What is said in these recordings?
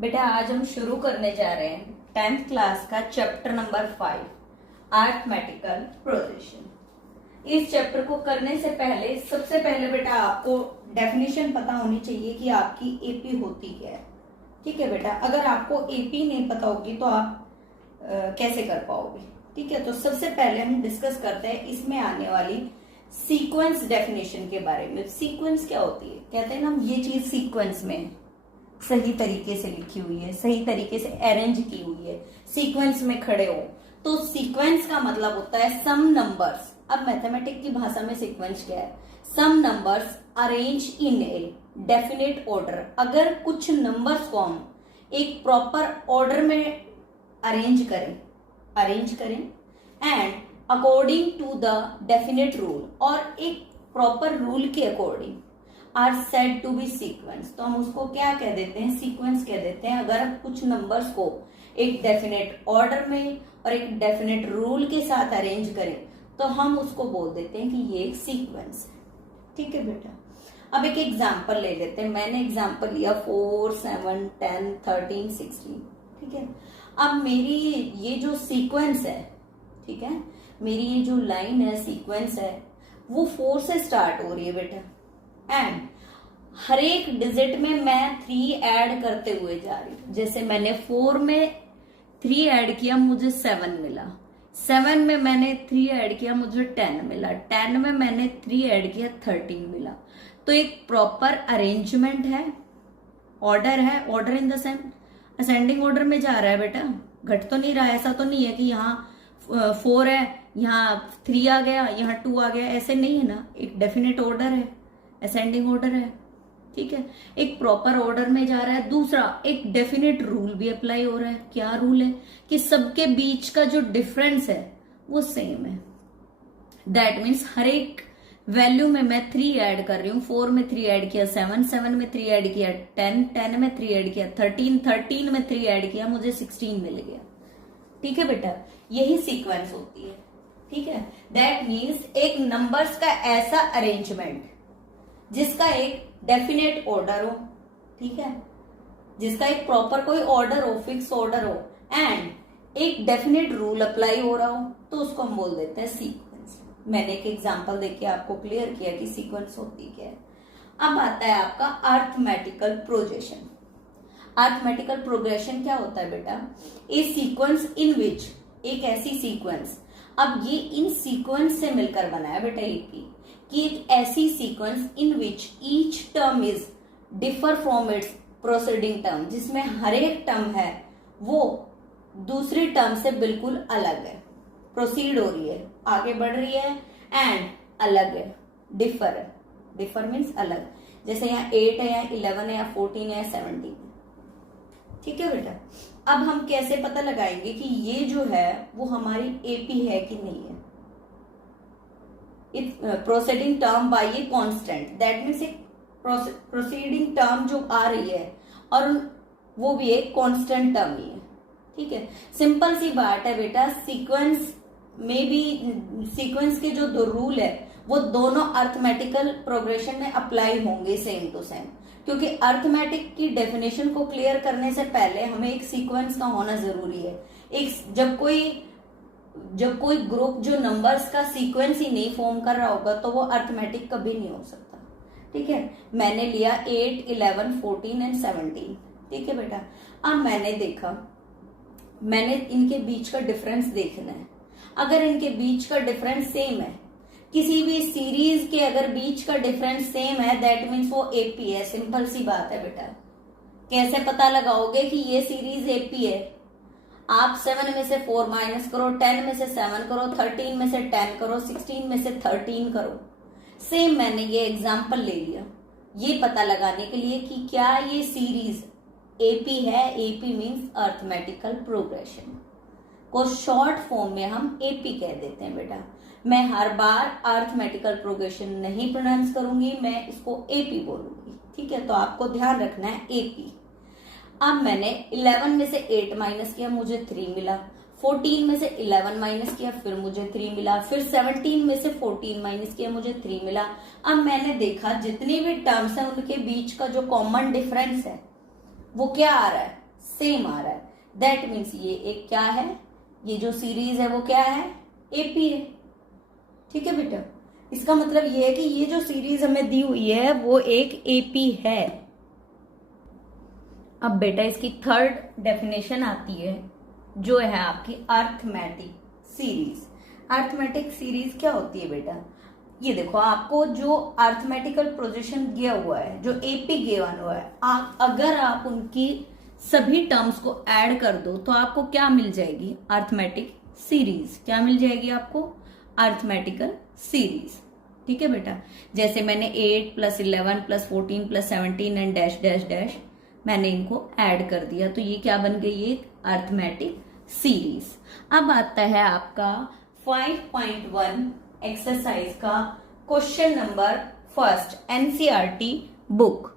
बेटा आज हम शुरू करने जा रहे हैं 10th क्लास का चैप्टर नंबर 5 अरिथमेटिकल प्रोग्रेशन। इस चैप्टर को करने से पहले सबसे पहले बेटा आपको डेफिनेशन पता होनी चाहिए कि आपकी एपी होती क्या है। ठीक है बेटा, अगर आपको एपी नहीं पता होगी तो आप कैसे कर पाओगे। ठीक है, तो सबसे पहले हम डिस्कस करते हैं इसमें आने वाली सीक्वेंस डेफिनेशन के बारे में। सीक्वेंस क्या होती है, कहते हैं ना ये चीज सीक्वेंस में सही तरीके से लिखी हुई है, सही तरीके से अरेंज की हुई है, सीक्वेंस में खड़े हो। तो सीक्वेंस का मतलब होता है सम नंबर्स। अब मैथमेटिक की भाषा में सीक्वेंस क्या है, some numbers arrange in a definite order. अगर कुछ नंबर्स को हम एक प्रॉपर ऑर्डर में अरेंज करें and according to the definite rule, और एक प्रॉपर रूल के according are said to be sequence, तो हम उसको क्या कह देते हैं, सीक्वेंस कह देते हैं। अगर कुछ नंबर्स को एक डेफिनेट ऑर्डर में और एक डेफिनेट रूल के साथ अरेंज करें तो हम उसको बोल देते हैं कि ये एक सीक्वेंस है। ठीक है बेटा, अब एक एग्जांपल ले लेते हैं। मैंने एग्जांपल लिया 4, 7, 10, 13, 16। ठीक है, अब मेरी ये जो सीक्वेंस है, ठीक है, मेरी ये जो लाइन है सीक्वेंस है वो 4 से स्टार्ट हो रही है बेटा, एंड हर एक डिजिट में मैं 3 ऐड करते हुए जा रही हूं। जैसे मैंने 4 में 3 ऐड किया, मुझे 7 मिला। 7 में मैंने 3 ऐड किया, मुझे 10 मिला। 10 में मैंने 3 ऐड किया, 13 मिला। तो एक प्रॉपर अरेंजमेंट है, ऑर्डर है, order in the sense ascending order में जा रहा है बेटा, घट तो नहीं रहा। ऐसा तो नहीं है कि यहाँ 4 है, यहाँ 3 आ गया, यहाँ 2 आ गया, ऐसे नहीं है ना। एक डेफिनेट ऑर्डर है, असेंडिंग ऑर्डर है। ठीक है, एक प्रॉपर ऑर्डर में जा रहा है। दूसरा, एक डेफिनेट रूल भी अप्लाई हो रहा है। क्या रूल है कि सबके बीच का जो डिफरेंस है वो सेम है। दैट मीन्स हर एक वैल्यू में मैं 3 ऐड कर रही हूँ। 4 में 3 ऐड किया 7, 7 में 3 ऐड किया 10, 10 में 3 ऐड किया 13, 13 में 3 ऐड किया, मुझे 16 मिल गया। ठीक है बेटा, यही सीक्वेंस होती है। ठीक है, दैट मीन्स एक नंबर्स का ऐसा अरेंजमेंट जिसका एक डेफिनेट ऑर्डर हो, ठीक है, जिसका एक प्रॉपर कोई ऑर्डर हो, फिक्स ऑर्डर हो, एंड एक डेफिनेट रूल अप्लाई हो रहा हो, तो उसको हम बोल देते हैं सीक्वेंस। मैंने एक एग्जांपल देके आपको क्लियर किया कि सीक्वेंस होती क्या है। अब आता है आपका अरिथमेटिकल प्रोग्रेशन। अरिथमेटिकल प्रोग्रेशन क्या होता है बेटा, ए सीक्वेंस इन विच, एक ऐसी सीक्वेंस, अब ये इन सीक्वेंस से मिलकर बना है बेटा एपी, कि एक ऐसी sequence in which each term is differ from its proceeding term, जिसमें हर एक टर्म है वो दूसरी टर्म से बिल्कुल अलग है, प्रोसीड हो रही है, आगे बढ़ रही है, एंड अलग है, डिफर है। डिफर मीन्स अलग, जैसे यहाँ 8 है, यहाँ 11 है, या 14 है, या 17 है। ठीक है बेटा, अब हम कैसे पता लगाएंगे कि ये जो है वो हमारी एपी है कि नहीं है। Proceeding term by a constant, that means एक प्रोसीडिंग टर्म जो आ रही है और वो भी एक कांस्टेंट टर्म ही है। ठीक है, सिंपल सी बात है बेटा, सीक्वेंस में भी सीक्वेंस के जो 2 रूल है वो दोनों अरिथमेटिकल प्रोग्रेशन में अप्लाई होंगे सेम टू सेम, क्योंकि अरिथमेटिक की डेफिनेशन को क्लियर करने से पहले हमें एक सीक्वेंस का होना जरूरी है। एक जब कोई ग्रुप जो नंबर्स का सीक्वेंस ही नहीं फॉर्म कर रहा होगा तो वो अरिथमेटिक कभी नहीं हो सकता। ठीक है, मैंने लिया 8, 11, 14 एंड 17। ठीक है बेटा, अब मैंने देखा, मैंने इनके बीच का डिफरेंस देखना है। अगर इनके बीच का डिफरेंस सेम है, किसी भी सीरीज के अगर बीच का डिफरेंस सेम है, दैट मीन्स वो एपी है। सिंपल सी बात है बेटा, कैसे पता लगाओगे कि ये सीरीज एपी है? आप 7 में से 4 माइनस करो, 10 में से 7 करो, 13 में से 10 करो, 16 में से 13 करो। सेम मैंने ये एग्जांपल ले लिया ये पता लगाने के लिए कि क्या ये सीरीज एपी है। एपी मीन्स अरिथमेटिकल प्रोग्रेशन, को शॉर्ट फॉर्म में हम एपी कह देते हैं बेटा। मैं हर बार अरिथमेटिकल प्रोग्रेशन नहीं प्रोनाउंस करूंगी, मैं इसको एपी बोलूंगी। ठीक है, तो आपको ध्यान रखना है एपी। अब मैंने 11 में से 8 माइनस किया, मुझे 3 मिला। 14 में से 11 माइनस किया, फिर मुझे 3 मिला। फिर 17 में से 14 माइनस किया, मुझे 3 मिला। अब मैंने देखा जितनी भी टर्म्स हैं उनके बीच का जो कॉमन डिफरेंस है वो क्या आ रहा है, सेम आ रहा है, दैट मीन्स ये एक क्या है, ये जो सीरीज है वो क्या है, एपी है। ठीक है बेटा, इसका मतलब ये है कि ये जो सीरीज हमें दी हुई है वो एक एपी है। अब बेटा इसकी थर्ड डेफिनेशन आती है जो है आपकी अर्थमेटिक सीरीज। अर्थमेटिक सीरीज क्या होती है बेटा, ये देखो आपको जो अर्थमेटिकल प्रोजेक्शन दिया हुआ है, जो एपी गिवन हुआ है, अगर आप उनकी सभी टर्म्स को ऐड कर दो तो आपको क्या मिल जाएगी, अर्थमेटिक सीरीज। क्या मिल जाएगी आपको, अर्थमेटिकल सीरीज। ठीक है बेटा, जैसे मैंने 8 + 11 + 14 + 17 एंड डैश डैश डैश मैंने इनको ऐड कर दिया, तो ये क्या बन गई, एक अर्थमेटिक सीरीज। अब आता है आपका 5.1 एक्सरसाइज का question number first, NCERT book.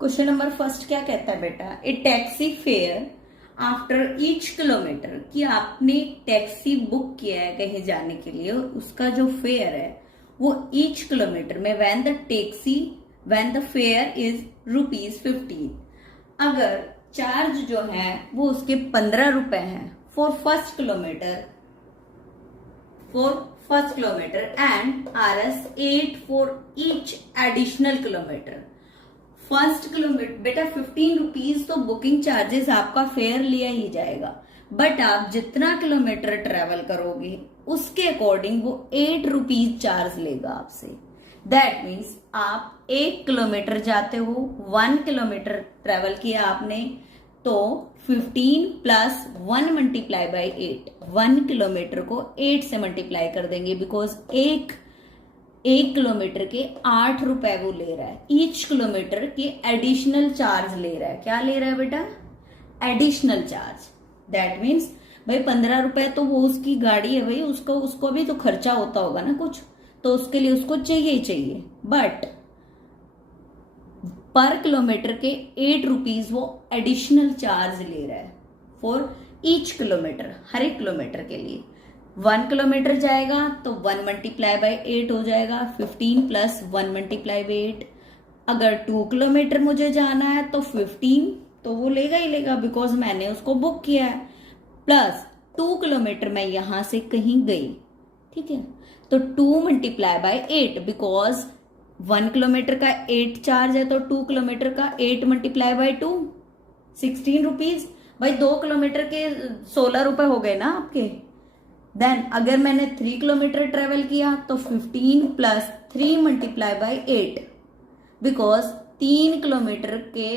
Question number first क्या कहता है बेटा, a taxi fare after each kilometre, कि आपने टैक्सी बुक किया है कहीं जाने के लिए और उसका जो फेयर है वो ईच किलोमीटर में व्हेन द फेयर इज ₹15, अगर चार्ज जो है वो उसके 15 रुपए हैं for first kilometre and Rs 8 for each additional kilometre. First kilometre बेटा 15 रुपीज तो बुकिंग चार्जेस आपका फेयर लिया ही जाएगा, बट आप जितना किलोमीटर ट्रेवल करोगे उसके अकॉर्डिंग वो 8 रुपीज चार्ज लेगा आपसे। दैट मीन्स आप 1 किलोमीटर जाते हो, 1 किलोमीटर ट्रेवल किया आपने, तो 15 + 1 × 8, 1 किलोमीटर को 8 से मल्टीप्लाई कर देंगे, बिकॉज एक किलोमीटर के 8 रुपए वो ले रहा है, ईच किलोमीटर के एडिशनल चार्ज ले रहा है। क्या ले रहा है बेटा, एडिशनल चार्ज। दैट मीन्स भाई 15 रुपए तो वो उसकी गाड़ी है भाई, उसको भी तो खर्चा होता होगा ना कुछ, तो उसके लिए उसको चाहिए ही चाहिए, बट पर किलोमीटर के 8 रुपीज वो एडिशनल चार्ज ले रहा है फॉर ईच किलोमीटर, हर एक किलोमीटर के लिए। 1 किलोमीटर जाएगा तो 1 × 8 हो जाएगा, 15 + 1 × 8। अगर 2 किलोमीटर मुझे जाना है तो 15 तो वो लेगा ही लेगा, बिकॉज मैंने उसको बुक किया है, प्लस 2 किलोमीटर मैं यहां से कहीं गई। ठीक है, तो 2 × 8, बिकॉज 1 किलोमीटर का 8 चार्ज है, तो 2 किलोमीटर का 8 × 2 16 रुपीज। भाई 2 किलोमीटर के 16 रुपए हो गए ना आपके। देन अगर मैंने 3 किलोमीटर ट्रेवल किया तो 15 + 3 × 8, बिकॉज 3 किलोमीटर के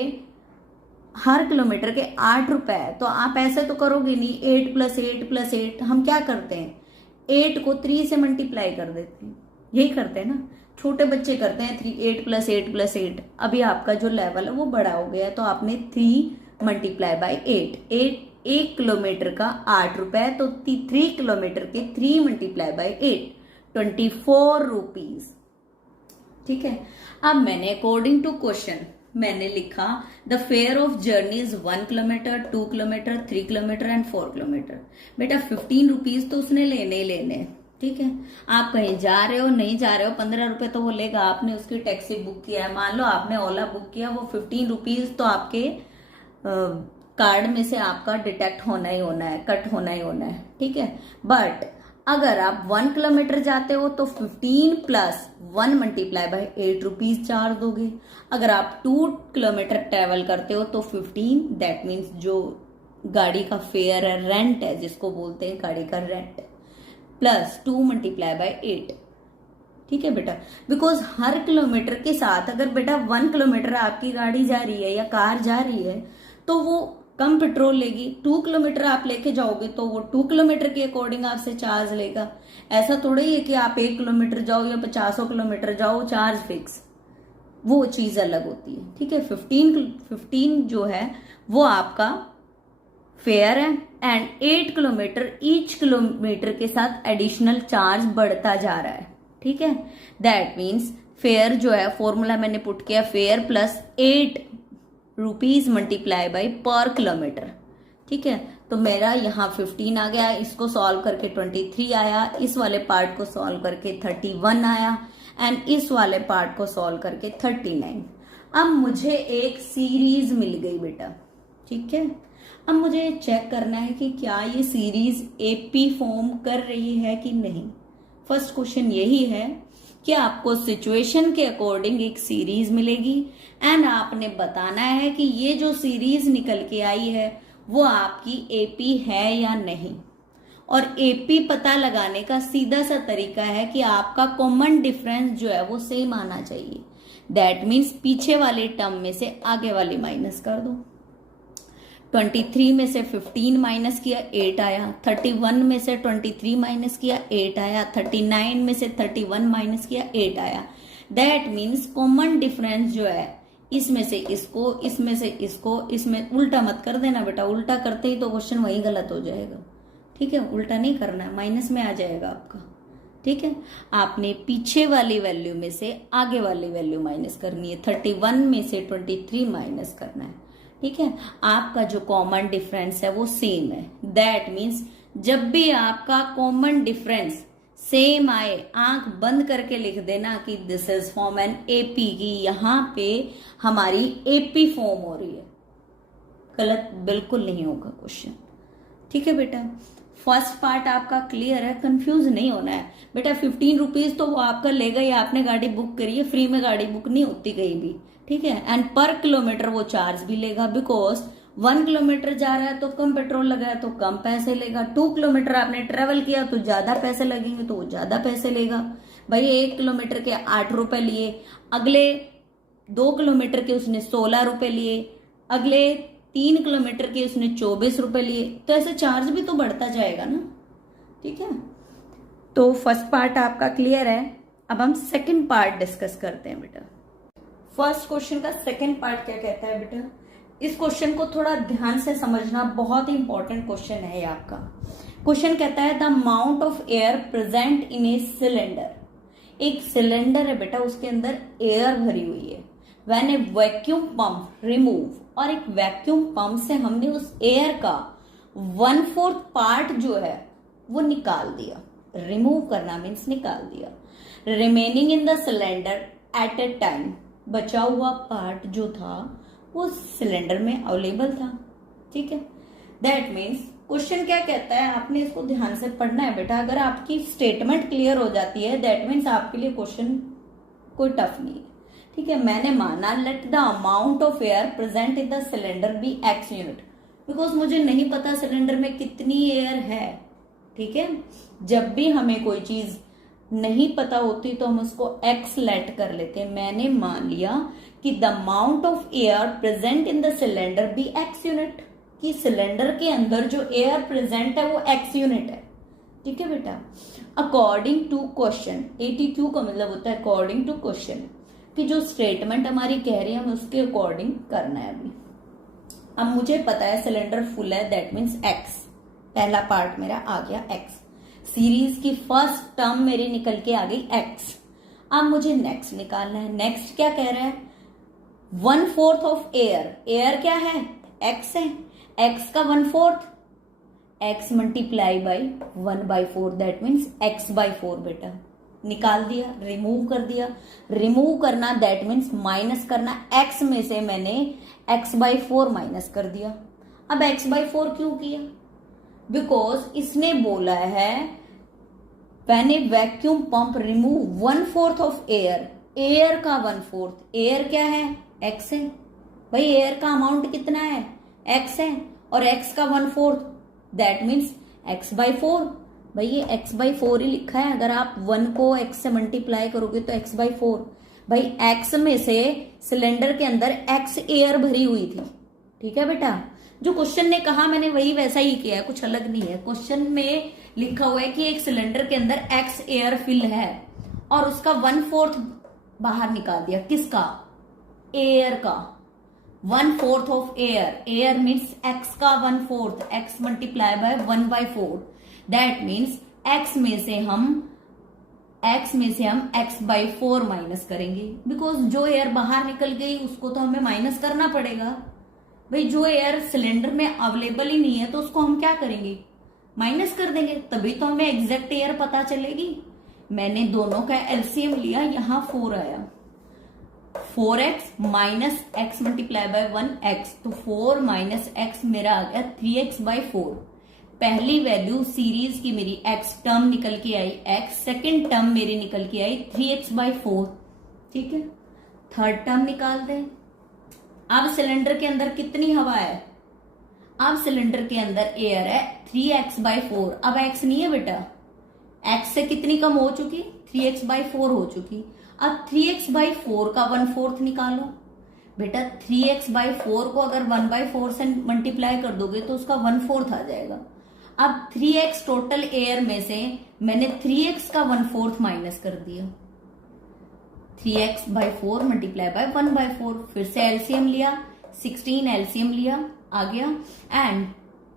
हर किलोमीटर के 8 रुपए है, तो आप ऐसे तो करोगे नहीं, 8 + 8 + 8, हम क्या करते हैं 8 को 3 से मल्टीप्लाई कर देते हैं, यही करते हैं ना, छोटे बच्चे करते हैं 8 + 8 + 8। अभी आपका जो लेवल है वो बड़ा हो गया है, तो आपने 3 × 8, 1 किलोमीटर का 8 रुपए, तो 3 किलोमीटर के 3 × 8 24 रुपीज। ठीक है, अब मैंने अकॉर्डिंग टू क्वेश्चन मैंने लिखा the fair of journey is 1 kilometre, 2 kilometre, 3 kilometre and 4 kilometre. बेटा 15 रुपीज तो उसने लेने ही लेने। ठीक है, आप कहीं जा रहे हो नहीं जा रहे हो, 15 रुपए तो वो लेगा। आपने उसकी टैक्सी बुक किया है, मान लो आपने ओला बुक किया, वो 15 रुपीज तो आपके कार्ड में से आपका डिटेक्ट होना ही होना है, कट होना ही होना है। ठीक है, बट अगर आप 1 किलोमीटर जाते हो तो 15 + 1 × 8 रुपीज चार्ज दोगे। अगर आप 2 किलोमीटर ट्रेवल करते हो तो 15, दैट मीन्स जो गाड़ी का फेयर है, रेंट है जिसको बोलते हैं गाड़ी का रेंट, प्लस 2 × 8। ठीक है बेटा, बिकॉज हर किलोमीटर के साथ अगर बेटा 1 किलोमीटर आपकी गाड़ी जा रही है या कार जा रही है तो वो कम पेट्रोल लेगी। 2 किलोमीटर आप लेके जाओगे तो वो 2 किलोमीटर के अकॉर्डिंग आपसे चार्ज लेगा। ऐसा थोड़ा ही है कि आप 1 किलोमीटर जाओ या 50 किलोमीटर जाओ, चार्ज फिक्स, वो चीज अलग होती है। ठीक है, 15 जो है वो आपका फेयर है, एंड 8 किलोमीटर ईच किलोमीटर के साथ एडिशनल चार्ज बढ़ता जा रहा है। ठीक है, दैट मीन्स फेयर जो है, फॉर्मूला मैंने पुट किया, फेयर + 8 रुपीज × पर किलोमीटर। ठीक है, तो मेरा यहाँ 15 आ गया, इसको सॉल्व करके 23 आया, इस वाले पार्ट को सॉल्व करके 31 आया, एंड इस वाले पार्ट को सॉल्व करके 39। अब मुझे एक सीरीज मिल गई बेटा, ठीक है, अब मुझे चेक करना है कि क्या ये सीरीज एपी फॉर्म कर रही है कि नहीं। फर्स्ट क्वेश्चन यही है कि आपको सिचुएशन के अकॉर्डिंग एक सीरीज मिलेगी एंड आपने बताना है कि ये जो सीरीज निकल के आई है वो आपकी एपी है या नहीं। और एपी पता लगाने का सीधा सा तरीका है कि आपका कॉमन डिफरेंस जो है वो सेम आना चाहिए। दैट मीन्स पीछे वाले टर्म में से आगे वाले माइनस कर दो। 23 में से 15 माइनस किया 8 आया, 31 में से 23 माइनस किया 8 आया, 39 में से 31 माइनस किया 8 आया। दैट मीन्स कॉमन डिफरेंस जो है इसमें से इसको, इसमें से इसको, इसमें उल्टा मत कर देना बेटा, उल्टा करते ही तो क्वेश्चन वही गलत हो जाएगा। ठीक है, उल्टा नहीं करना है, माइनस में आ जाएगा आपका। ठीक है, आपने पीछे वाली वैल्यू में से आगे वाली वैल्यू माइनस करनी है। 31 में से 23 माइनस करना है। ठीक है, आपका जो कॉमन डिफरेंस है वो सेम है। दैट मीन्स जब भी आपका कॉमन डिफरेंस सेम आए, आंख बंद करके लिख देना कि this is form an AP, की यहां पे हमारी एपी फॉर्म हो रही है। गलत बिल्कुल नहीं होगा क्वेश्चन। ठीक है बेटा, फर्स्ट पार्ट आपका क्लियर है, कंफ्यूज नहीं होना है बेटा। 15 रुपीज तो वो आपका लेगा ही, आपने गाड़ी बुक करी है, फ्री में गाड़ी बुक नहीं होती कहीं भी। ठीक है, एंड पर किलोमीटर वो चार्ज भी लेगा, बिकॉज 1 किलोमीटर जा रहा है तो कम पेट्रोल लगा है तो कम पैसे लेगा। 2 किलोमीटर आपने ट्रेवल किया तो ज्यादा पैसे लगेंगे तो वो ज्यादा पैसे लेगा। भाई 1 किलोमीटर के 8 रुपए लिए, अगले 2 किलोमीटर के उसने 16 रुपए लिए, अगले 3 किलोमीटर के उसने 24 रुपए लिए, तो ऐसे चार्ज भी तो बढ़ता जाएगा ना। ठीक है, तो फर्स्ट पार्ट आपका क्लियर है। अब हम सेकंड पार्ट डिस्कस करते हैं बेटा। फर्स्ट क्वेश्चन का सेकंड पार्ट क्या कहता है बेटा, इस क्वेश्चन को थोड़ा ध्यान से समझना, बहुत ही इंपॉर्टेंट क्वेश्चन है ये आपका। क्वेश्चन कहता है the amount of air present in a cylinder. एक सिलेंडर है बेटा, उसके अंदर एयर भरी हुई है। When A vacuum pump remove, और एक वैक्यूम पंप से हमने उस एयर का 1/4 पार्ट जो है वो निकाल दिया। रिमूव करना मीन्स निकाल दिया। Remaining in the cylinder eight A time, बचा हुआ पार्ट जो था वो सिलेंडर में अवेलेबल था। ठीक है, दैट मीन्स क्वेश्चन क्या कहता है, आपने इसको ध्यान से पढ़ना है बेटा। अगर आपकी स्टेटमेंट क्लियर हो जाती है दैट मीन्स आपके लिए क्वेश्चन कोई टफ नहीं है। ठीक है, मैंने माना let the amount of air present in the cylinder be X unit, because मुझे नहीं पता सिलेंडर में कितनी एयर है। ठीक है, जब भी हमें कोई चीज नहीं पता होती तो हम उसको एक्स लेट कर लेते हैं। मैंने मान लिया कि the amount of air present in the cylinder be X unit, कि सिलेंडर के अंदर जो एयर प्रेजेंट है वो एक्स यूनिट है। ठीक है बेटा, अकॉर्डिंग टू क्वेश्चन, एटीक्यू का मतलब होता है अकॉर्डिंग टू क्वेश्चन, कि जो स्टेटमेंट हमारी कह रही है हमें उसके अकॉर्डिंग करना है। अभी अब मुझे पता है सिलेंडर फुल है, दैट मीन्स एक्स, पहला पार्ट मेरा आ गया एक्स। सीरीज की फर्स्ट टर्म मेरी निकल के आ गई एक्स। अब मुझे नेक्स्ट निकालना है। नेक्स्ट क्या कह रहा है, 1/4 ऑफ एयर। एयर क्या है, एक्स है, एक्स का 1/4, x multiply by 1/4, that means x/4 बेटा। निकाल दिया, रिमूव कर दिया। रिमूव करना दैट मीन्स माइनस करना, x में से मैंने x/4 माइनस कर दिया। अब x/4 क्यों किया, बिकॉज इसने बोला है when A vacuum pump remove 1/4 of air, air का 1/4, एयर क्या है, x है। भाई एयर का अमाउंट कितना है, x है, और x का 1/4 दैट मीन्स x/4। भाई ये x/4 ही लिखा है, अगर आप 1 को x से मल्टीप्लाई करोगे तो x/4। भाई x में से सिलेंडर के अंदर x एयर भरी हुई थी। ठीक है बेटा, जो क्वेश्चन ने कहा मैंने वही वैसा ही किया है, कुछ अलग नहीं है। क्वेश्चन में लिखा हुआ है कि एक सिलेंडर के अंदर x एयर फिल है और उसका 1/4 बाहर निकाल दिया। किसका, एयर का 1/4 of air. Air means x का 1/4, x multiply by 1/4, that means x में से हम x/4 माइनस करेंगे, बिकॉज जो एयर बाहर निकल गई उसको तो हमें माइनस करना पड़ेगा। भाई जो एयर सिलेंडर में अवेलेबल ही नहीं है तो उसको हम क्या करेंगे, माइनस कर देंगे, तभी तो हमें एग्जैक्ट एयर पता चलेगी। मैंने दोनों का एलसीएम लिया, यहां 4 आया। 4x minus x multiply by 1x, तो 4 माइनस एक्स मेरा आ गया 3x बाई 4। पहली वैल्यू सीरीज की मेरी x टर्म निकल के आई x, सेकेंड टर्म मेरी निकल के आई 3x बाई 4। ठीक है, थर्ड टर्म निकाल दें। अब सिलेंडर के अंदर कितनी हवा है? अब सिलेंडर के अंदर एयर है 3x बाई 4। अब x नहीं है बेटा, x से कितनी कम हो चुकी? 3x बाई 4 हो चुकी। अब 3x बाई 4 का 1/4 निकालो बेटा। 3x बाई 4 को अगर 1/4 से मल्टीप्लाई कर दोगे तो उसका 1/4 आ जाएगा। अब 3x टोटल एयर में से मैंने 3x का 1/4 माइनस कर दिया। 3x बाई 4 मल्टीप्लाई बाय 1/4, फिर से एलसीएम लिया, 16 एलसीएम लिया, आ गया। एंड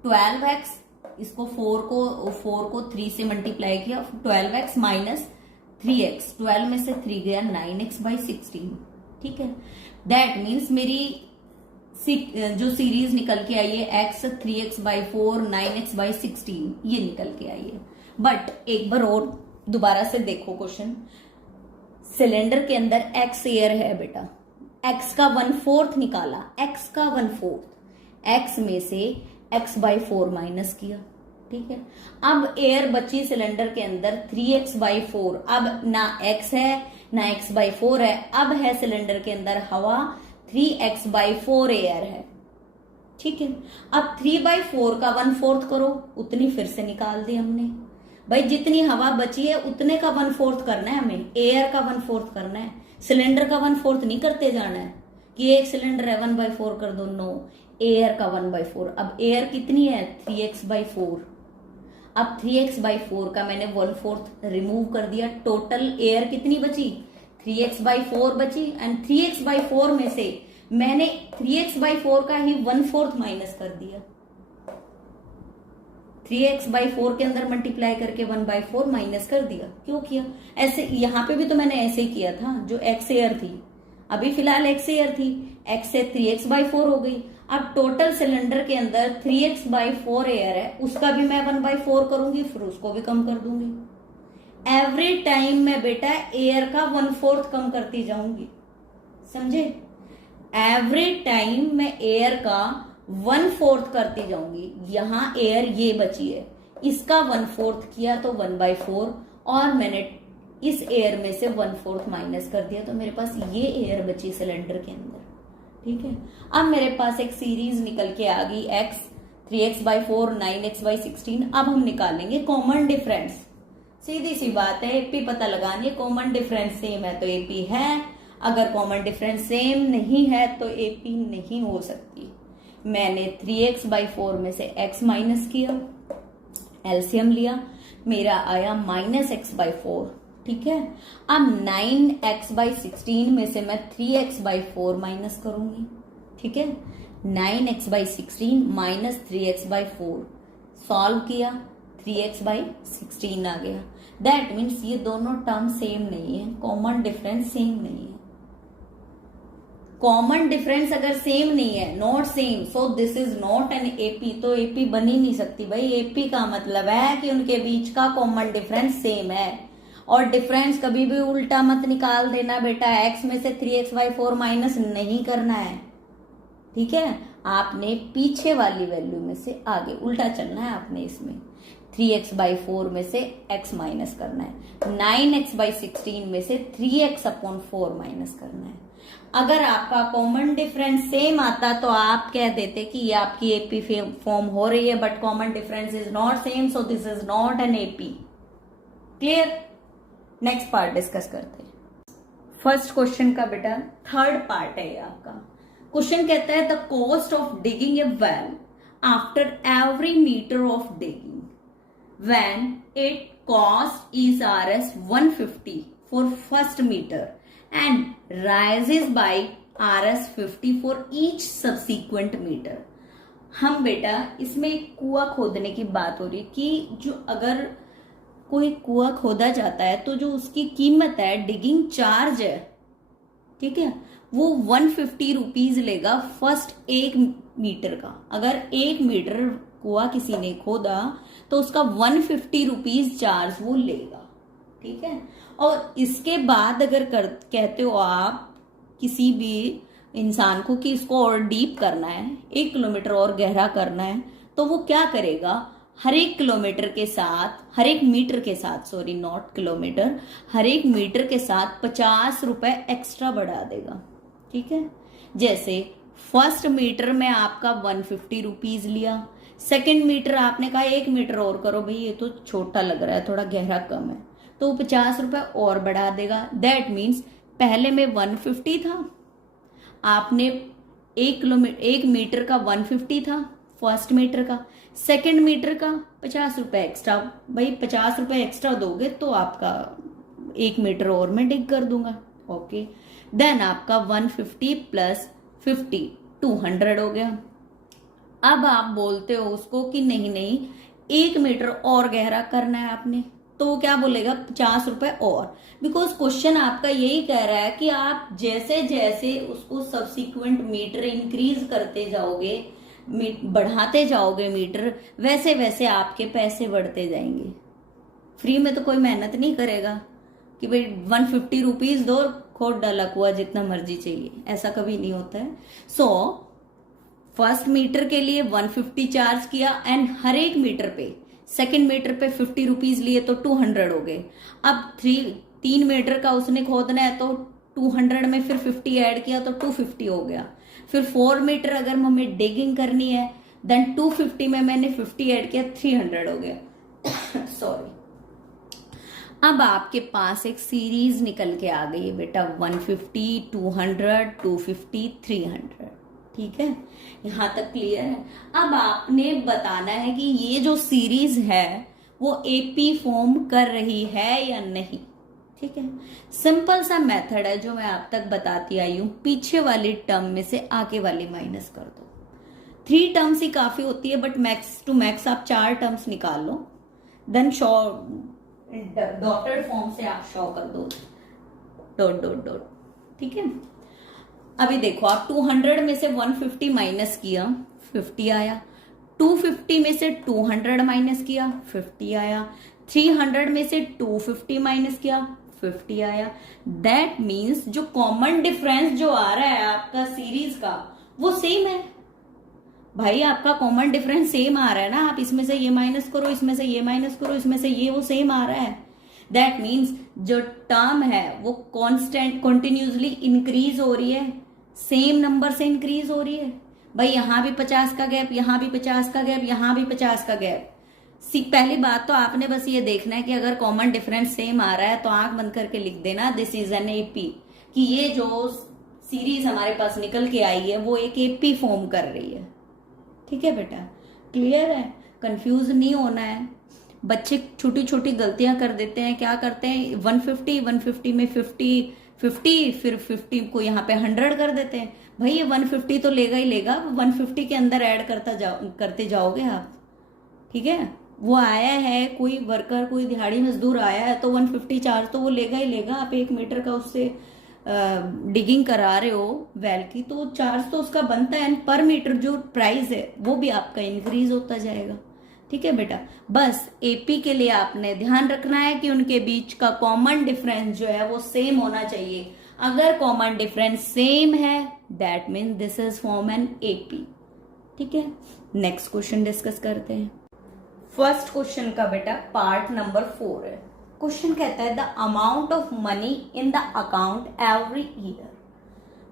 12x, इसको 4 को 3 से मल्टीप्लाई किया, 12x माइनस 3x, 12 में से 3 गया 9x बाई 16। ठीक है, दैट मीन्स मेरी जो सीरीज निकल के आई है x 3x by 4 9x by 16, ये निकल के आई है। बट एक बार और दोबारा से देखो क्वेश्चन। सिलेंडर के अंदर x एयर है बेटा, x का 1/4 निकाला, x का 1/4, x में से x बाई 4 माइनस किया। ठीक है, अब एयर बची सिलेंडर के अंदर 3x बाई 4। अब ना x है ना x बाई 4 है, अब है सिलेंडर के अंदर हवा 3x बाई 4 एयर है। ठीक है, अब 3/4 का 1/4 करो, उतनी फिर से निकाल दी हमने। भाई जितनी हवा बची है उतने का 1/4 करना है हमें, एयर का 1/4 करना है, सिलेंडर का 1/4 नहीं करते जाना है कि एक सिलेंडर है 1/4 कर दो। नो, एयर का 1/4। अब एयर कितनी है? 3x by 4। अब 3x बाई 4 का मैंने 1/4 रिमूव कर दिया, टोटल एयर कितनी बची? 3x बाई 4 बची। एंड 3x बाई 4 में से मैंने 3x बाई 4 का ही 1/4 माइनस कर दिया। 3x बाई 4 के अंदर मल्टीप्लाई करके 1/4 माइनस कर दिया। क्यों किया ऐसे? यहां पे भी तो मैंने ऐसे ही किया था। जो x एयर थी, अभी फिलहाल x एयर थी, x से 3x बाई 4 हो गई। अब टोटल सिलेंडर के अंदर 3x बाई 4 एयर है, उसका भी मैं 1/4 करूंगी, फिर उसको भी कम कर दूंगी। एवरी टाइम मैं बेटा एयर का 1/4 कम करती जाऊंगी, समझे? एवरी टाइम मैं एयर का 1/4 करती जाऊंगी। यहां एयर ये बची है, इसका 1/4 किया तो 1/4, और मैंने इस एयर में से 1/4 माइनस कर दिया, तो मेरे पास ये एयर बची सिलेंडर के अंदर। ठीक है, अब मेरे पास एक सीरीज निकल के आ गई x 3x by 4 9x by 16। अब हम निकालेंगे कॉमन डिफरेंस। सीधी सी बात है, एपी पता लगानी है। कॉमन डिफरेंस सेम है तो एपी है, अगर कॉमन डिफरेंस सेम नहीं है तो एपी नहीं हो सकती। मैंने 3x बाई 4 में से x माइनस किया, एलसीएम लिया, मेरा आया माइनस x बाई 4। ठीक है, अब 9x बाई 16 में से मैं 3x बाई 4 माइनस करूंगी। ठीक है, 9x by 16 minus 3x by 4, solve किया, 3x बाई 16 आ गया। दैट मीन्स ये दोनों टर्म सेम नहीं है, कॉमन डिफरेंस सेम नहीं है। कॉमन डिफरेंस अगर सेम नहीं है, not same, so this is not an AP, तो एपी बन ही नहीं सकती। भाई एपी का मतलब है कि उनके बीच का कॉमन डिफरेंस सेम है। और डिफरेंस कभी भी उल्टा मत निकाल देना बेटा, x में से 3x बाई 4 माइनस नहीं करना है। ठीक है, आपने पीछे वाली वैल्यू में से आगे उल्टा चलना है। आपने इसमें 3x बाई 4 में से x माइनस करना है, 9x बाई 16 में से 3x अपॉन 4 माइनस करना है। अगर आपका कॉमन डिफरेंस सेम आता तो आप कह देते कि ये आपकी एपी फॉर्म हो रही है, but common difference is not same, so this is not an AP. Clear? Next part discuss करते हैं। फर्स्ट क्वेश्चन का बेटा थर्ड पार्ट है ये आपका। क्वेश्चन कहता है the cost of digging a well after every metre of digging when it cost is Rs 150 for first metre and rises by Rs 50 for each subsequent metre. हम बेटा इसमें एक कुआं खोदने की बात हो रही है कि जो अगर कोई कुआं खोदा जाता है तो जो उसकी कीमत है, डिगिंग चार्ज है, ठीक है, वो 150 रुपीज लेगा फर्स्ट 1 मीटर का। अगर 1 मीटर कुआं किसी ने खोदा तो उसका 150 रुपीज चार्ज वो लेगा। ठीक है, और इसके बाद अगर कहते हो आप किसी भी इंसान को कि इसको और डीप करना है, 1 किलोमीटर और गहरा करना है, तो वो क्या करेगा, हर एक किलोमीटर के साथ, हर एक मीटर के साथ, सॉरी नॉट किलोमीटर, हर एक मीटर के साथ 50 रुपए एक्स्ट्रा बढ़ा देगा। ठीक है, जैसे फर्स्ट मीटर में आपका 150 रुपीज लिया, सेकंड मीटर आपने कहा 1 मीटर और करो भाई, ये तो छोटा लग रहा है, थोड़ा गहरा कम है, तो 50 रुपए और बढ़ा देगा। दैट मीन्स पहले में 150 था, आपने 1 मीटर का 150 था फर्स्ट मीटर का, सेकंड मीटर का 50 रुपए एक्स्ट्रा। भाई 50 रुपए एक्स्ट्रा दोगे तो आपका 1 मीटर और मैं डिग कर दूंगा। ओके, देन आपका 150 प्लस 50 200 हो गया। अब आप बोलते हो उसको कि नहीं नहीं 1 मीटर और गहरा करना है आपने, तो वो क्या बोलेगा, 50 रुपए और। बिकॉज क्वेश्चन आपका यही कह रहा है कि आप जैसे जैसे उसको सब्सिक्वेंट मीटर इंक्रीज करते जाओगे, बढ़ाते जाओगे मीटर, वैसे वैसे आपके पैसे बढ़ते जाएंगे। फ्री में तो कोई मेहनत नहीं करेगा कि भाई 150 रुपीज दो खोद डाला कुआ जितना मर्जी चाहिए, ऐसा कभी नहीं होता है। सो फर्स्ट मीटर के लिए 150 चार्ज किया एंड हर एक मीटर पे, सेकंड मीटर पे 50 रुपीज लिए तो 200 हो गए। अब 3 मीटर का उसने खोदना है तो 200 में फिर 50 ऐड किया तो 250 हो गया। फिर 4 मीटर अगर हमें डिगिंग करनी है देन 250 में मैंने 50 ऐड किया 300 हो गया। सॉरी। अब आपके पास एक सीरीज निकल के आ गई है बेटा, 150, 200, 250, 300। ठीक है, यहां तक क्लियर है। अब आपने बताना है कि ये जो सीरीज है वो एपी फॉर्म कर रही है या नहीं। ठीक है, सिंपल सा मेथड है जो मैं आप तक बताती आई हूं, पीछे वाली टर्म में से आगे वाली माइनस कर दो। 3 टर्म्स ही काफी होती है, बट मैक्स टू मैक्स आप 4 टर्म्स निकाल लो, देन शो डॉटेड फॉर्म से आप शो कर दो डॉट डॉट डॉट। ठीक है, अभी देखो आप 200 में से 150 माइनस किया 50 आया, 250 में से 200 माइनस किया 50 आया, 300 में से 250 माइनस किया 50 आया। दैट मीन्स जो कॉमन डिफरेंस जो आ रहा है आपका सीरीज का वो सेम है। भाई आपका कॉमन डिफरेंस सेम आ रहा है ना, आप इसमें से ये माइनस करो, इसमें से ये माइनस करो, इसमें से ये, वो सेम आ रहा है। दैट मीन्स जो टर्म है वो कांस्टेंट कंटिन्यूसली इंक्रीज हो रही है, सेम नंबर से इंक्रीज हो रही है। भाई यहां भी 50 का गैप, यहां भी 50 का गैप, यहां भी 50 का गैप। पहली बात तो आपने बस ये देखना है कि अगर कॉमन डिफरेंस सेम आ रहा है तो आंख बंद करके लिख देना दिस इज एन एपी, कि ये जो सीरीज हमारे पास निकल के आई है वो एक एपी फॉर्म कर रही है। ठीक है बेटा, क्लियर है, कंफ्यूज नहीं होना है। बच्चे छोटी छोटी गलतियां कर देते हैं, क्या करते हैं 150 में 50 फिर 50 को यहाँ पे 100 कर देते हैं। भाई ये 150 तो लेगा ही लेगा, 150 के अंदर ऐड करते जाओगे आप। ठीक है, वो आया है कोई वर्कर, कोई दिहाड़ी मजदूर आया है तो 150 चार्ज तो वो लेगा ही लेगा। आप 1 मीटर का उससे डिगिंग करा रहे हो वेल की, तो चार्ज तो उसका बनता है, एंड पर मीटर जो प्राइस है वो भी आपका इंक्रीज होता जाएगा। ठीक है बेटा, बस एपी के लिए आपने ध्यान रखना है कि उनके बीच का कॉमन डिफरेंस जो है वो सेम होना चाहिए। अगर कॉमन डिफरेंस सेम है that mean this is form an AP. ठीक है, नेक्स्ट क्वेश्चन डिस्कस करते हैं। फर्स्ट क्वेश्चन का बेटा पार्ट नंबर 4 है। क्वेश्चन कहता है the amount of money in the account every year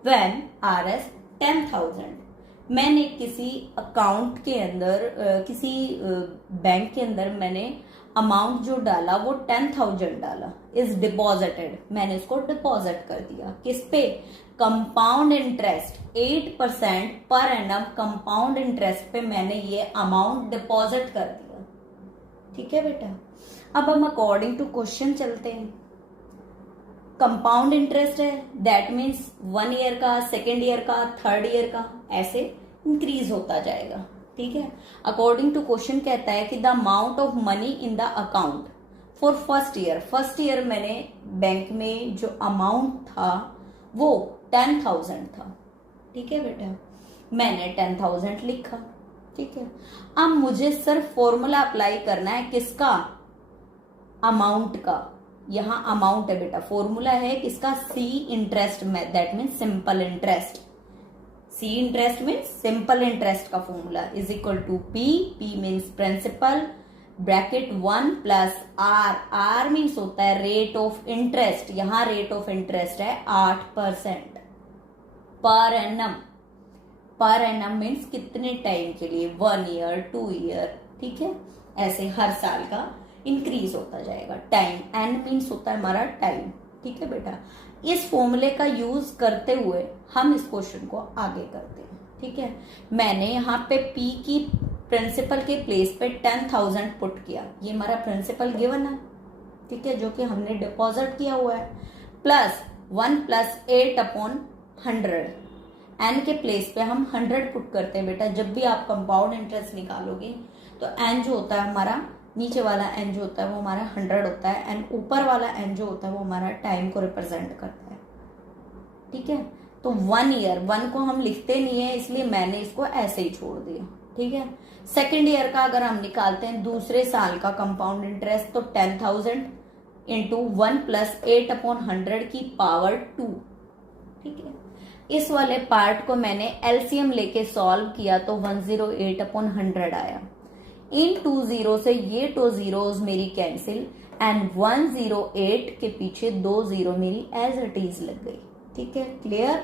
when RS 10,000। मैंने किसी अकाउंट के अंदर किसी बैंक के अंदर मैंने अमाउंट जो डाला वो 10,000 डाला, इज डिपॉजिटेड, मैंने उसको डिपॉजिट कर दिया। किस पे? Compound interest 8% per annum compound interest पे मैंने ये अमाउंट डिपॉजिट कर दिया। ठीक है बेटा, अब हम अकॉर्डिंग टू क्वेश्चन चलते हैं। कंपाउंड इंटरेस्ट है, दैट मीन्स 1 ईयर का, सेकेंड ईयर का, थर्ड ईयर का, ऐसे इंक्रीज होता जाएगा। ठीक है, अकॉर्डिंग टू क्वेश्चन कहता है कि the amount of money in the account for first year. First year मैंने बैंक में जो अमाउंट था वो 10,000 था। ठीक है बेटा, मैंने 10,000 लिखा। ठीक है, अब मुझे सिर्फ फॉर्मूला अप्लाई करना है किसका? अमाउंट का। यहाँ अमाउंट है बेटा, फॉर्मूला है किसका, सी इंटरेस्ट में, that mean simple interest. C interest mean simple interest का formula is equal to P, P means principal, bracket 1 plus R, R means होता है रेट ऑफ इंटरेस्ट, यहां रेट ऑफ इंटरेस्ट है 8% per annum. Per annum means कितने time के लिए, 1 year, 2 year, ठीक है, ऐसे हर साल का इंक्रीज होता जाएगा। टाइम, एन मीन्स होता है हमारा टाइम, ठीक है बेटा। इस फॉर्मूले का यूज करते हुए हम इस क्वेश्चन को आगे करते हैं, ठीक है। मैंने यहाँ पे पी की प्रिंसिपल के प्लेस पे 10,000 पुट किया, ये हमारा प्रिंसिपल गिवन है, ठीक है, जो कि हमने डिपॉजिट किया हुआ है, प्लस 1 प्लस 8/100, एन के प्लेस पे हम 100 पुट करते हैं बेटा। जब भी आप कंपाउंड इंटरेस्ट निकालोगे तो एन जो होता है हमारा, नीचे वाला एन जो होता है वो हमारा 100 होता है, एंड ऊपर वाला एन जो होता है वो हमारा टाइम को रिप्रेजेंट करता है, ठीक है। तो 1 ईयर, 1 को हम लिखते नहीं है इसलिए मैंने इसको ऐसे ही छोड़ दिया, ठीक है। सेकेंड ईयर का अगर हम निकालते हैं, दूसरे साल का कंपाउंड इंटरेस्ट, तो 10,000 इंटू 1 प्लस 8/100 की पावर 2, ठीक है। इस वाले पार्ट को मैंने एलसीएम लेके सॉल्व किया तो 108/100 आया। इन 2 जीरो से ये 2 जीरोस मेरी कैंसिल, एंड 108 के पीछे 2 जीरो मेरी एज इट इज लग गई, ठीक है, क्लियर।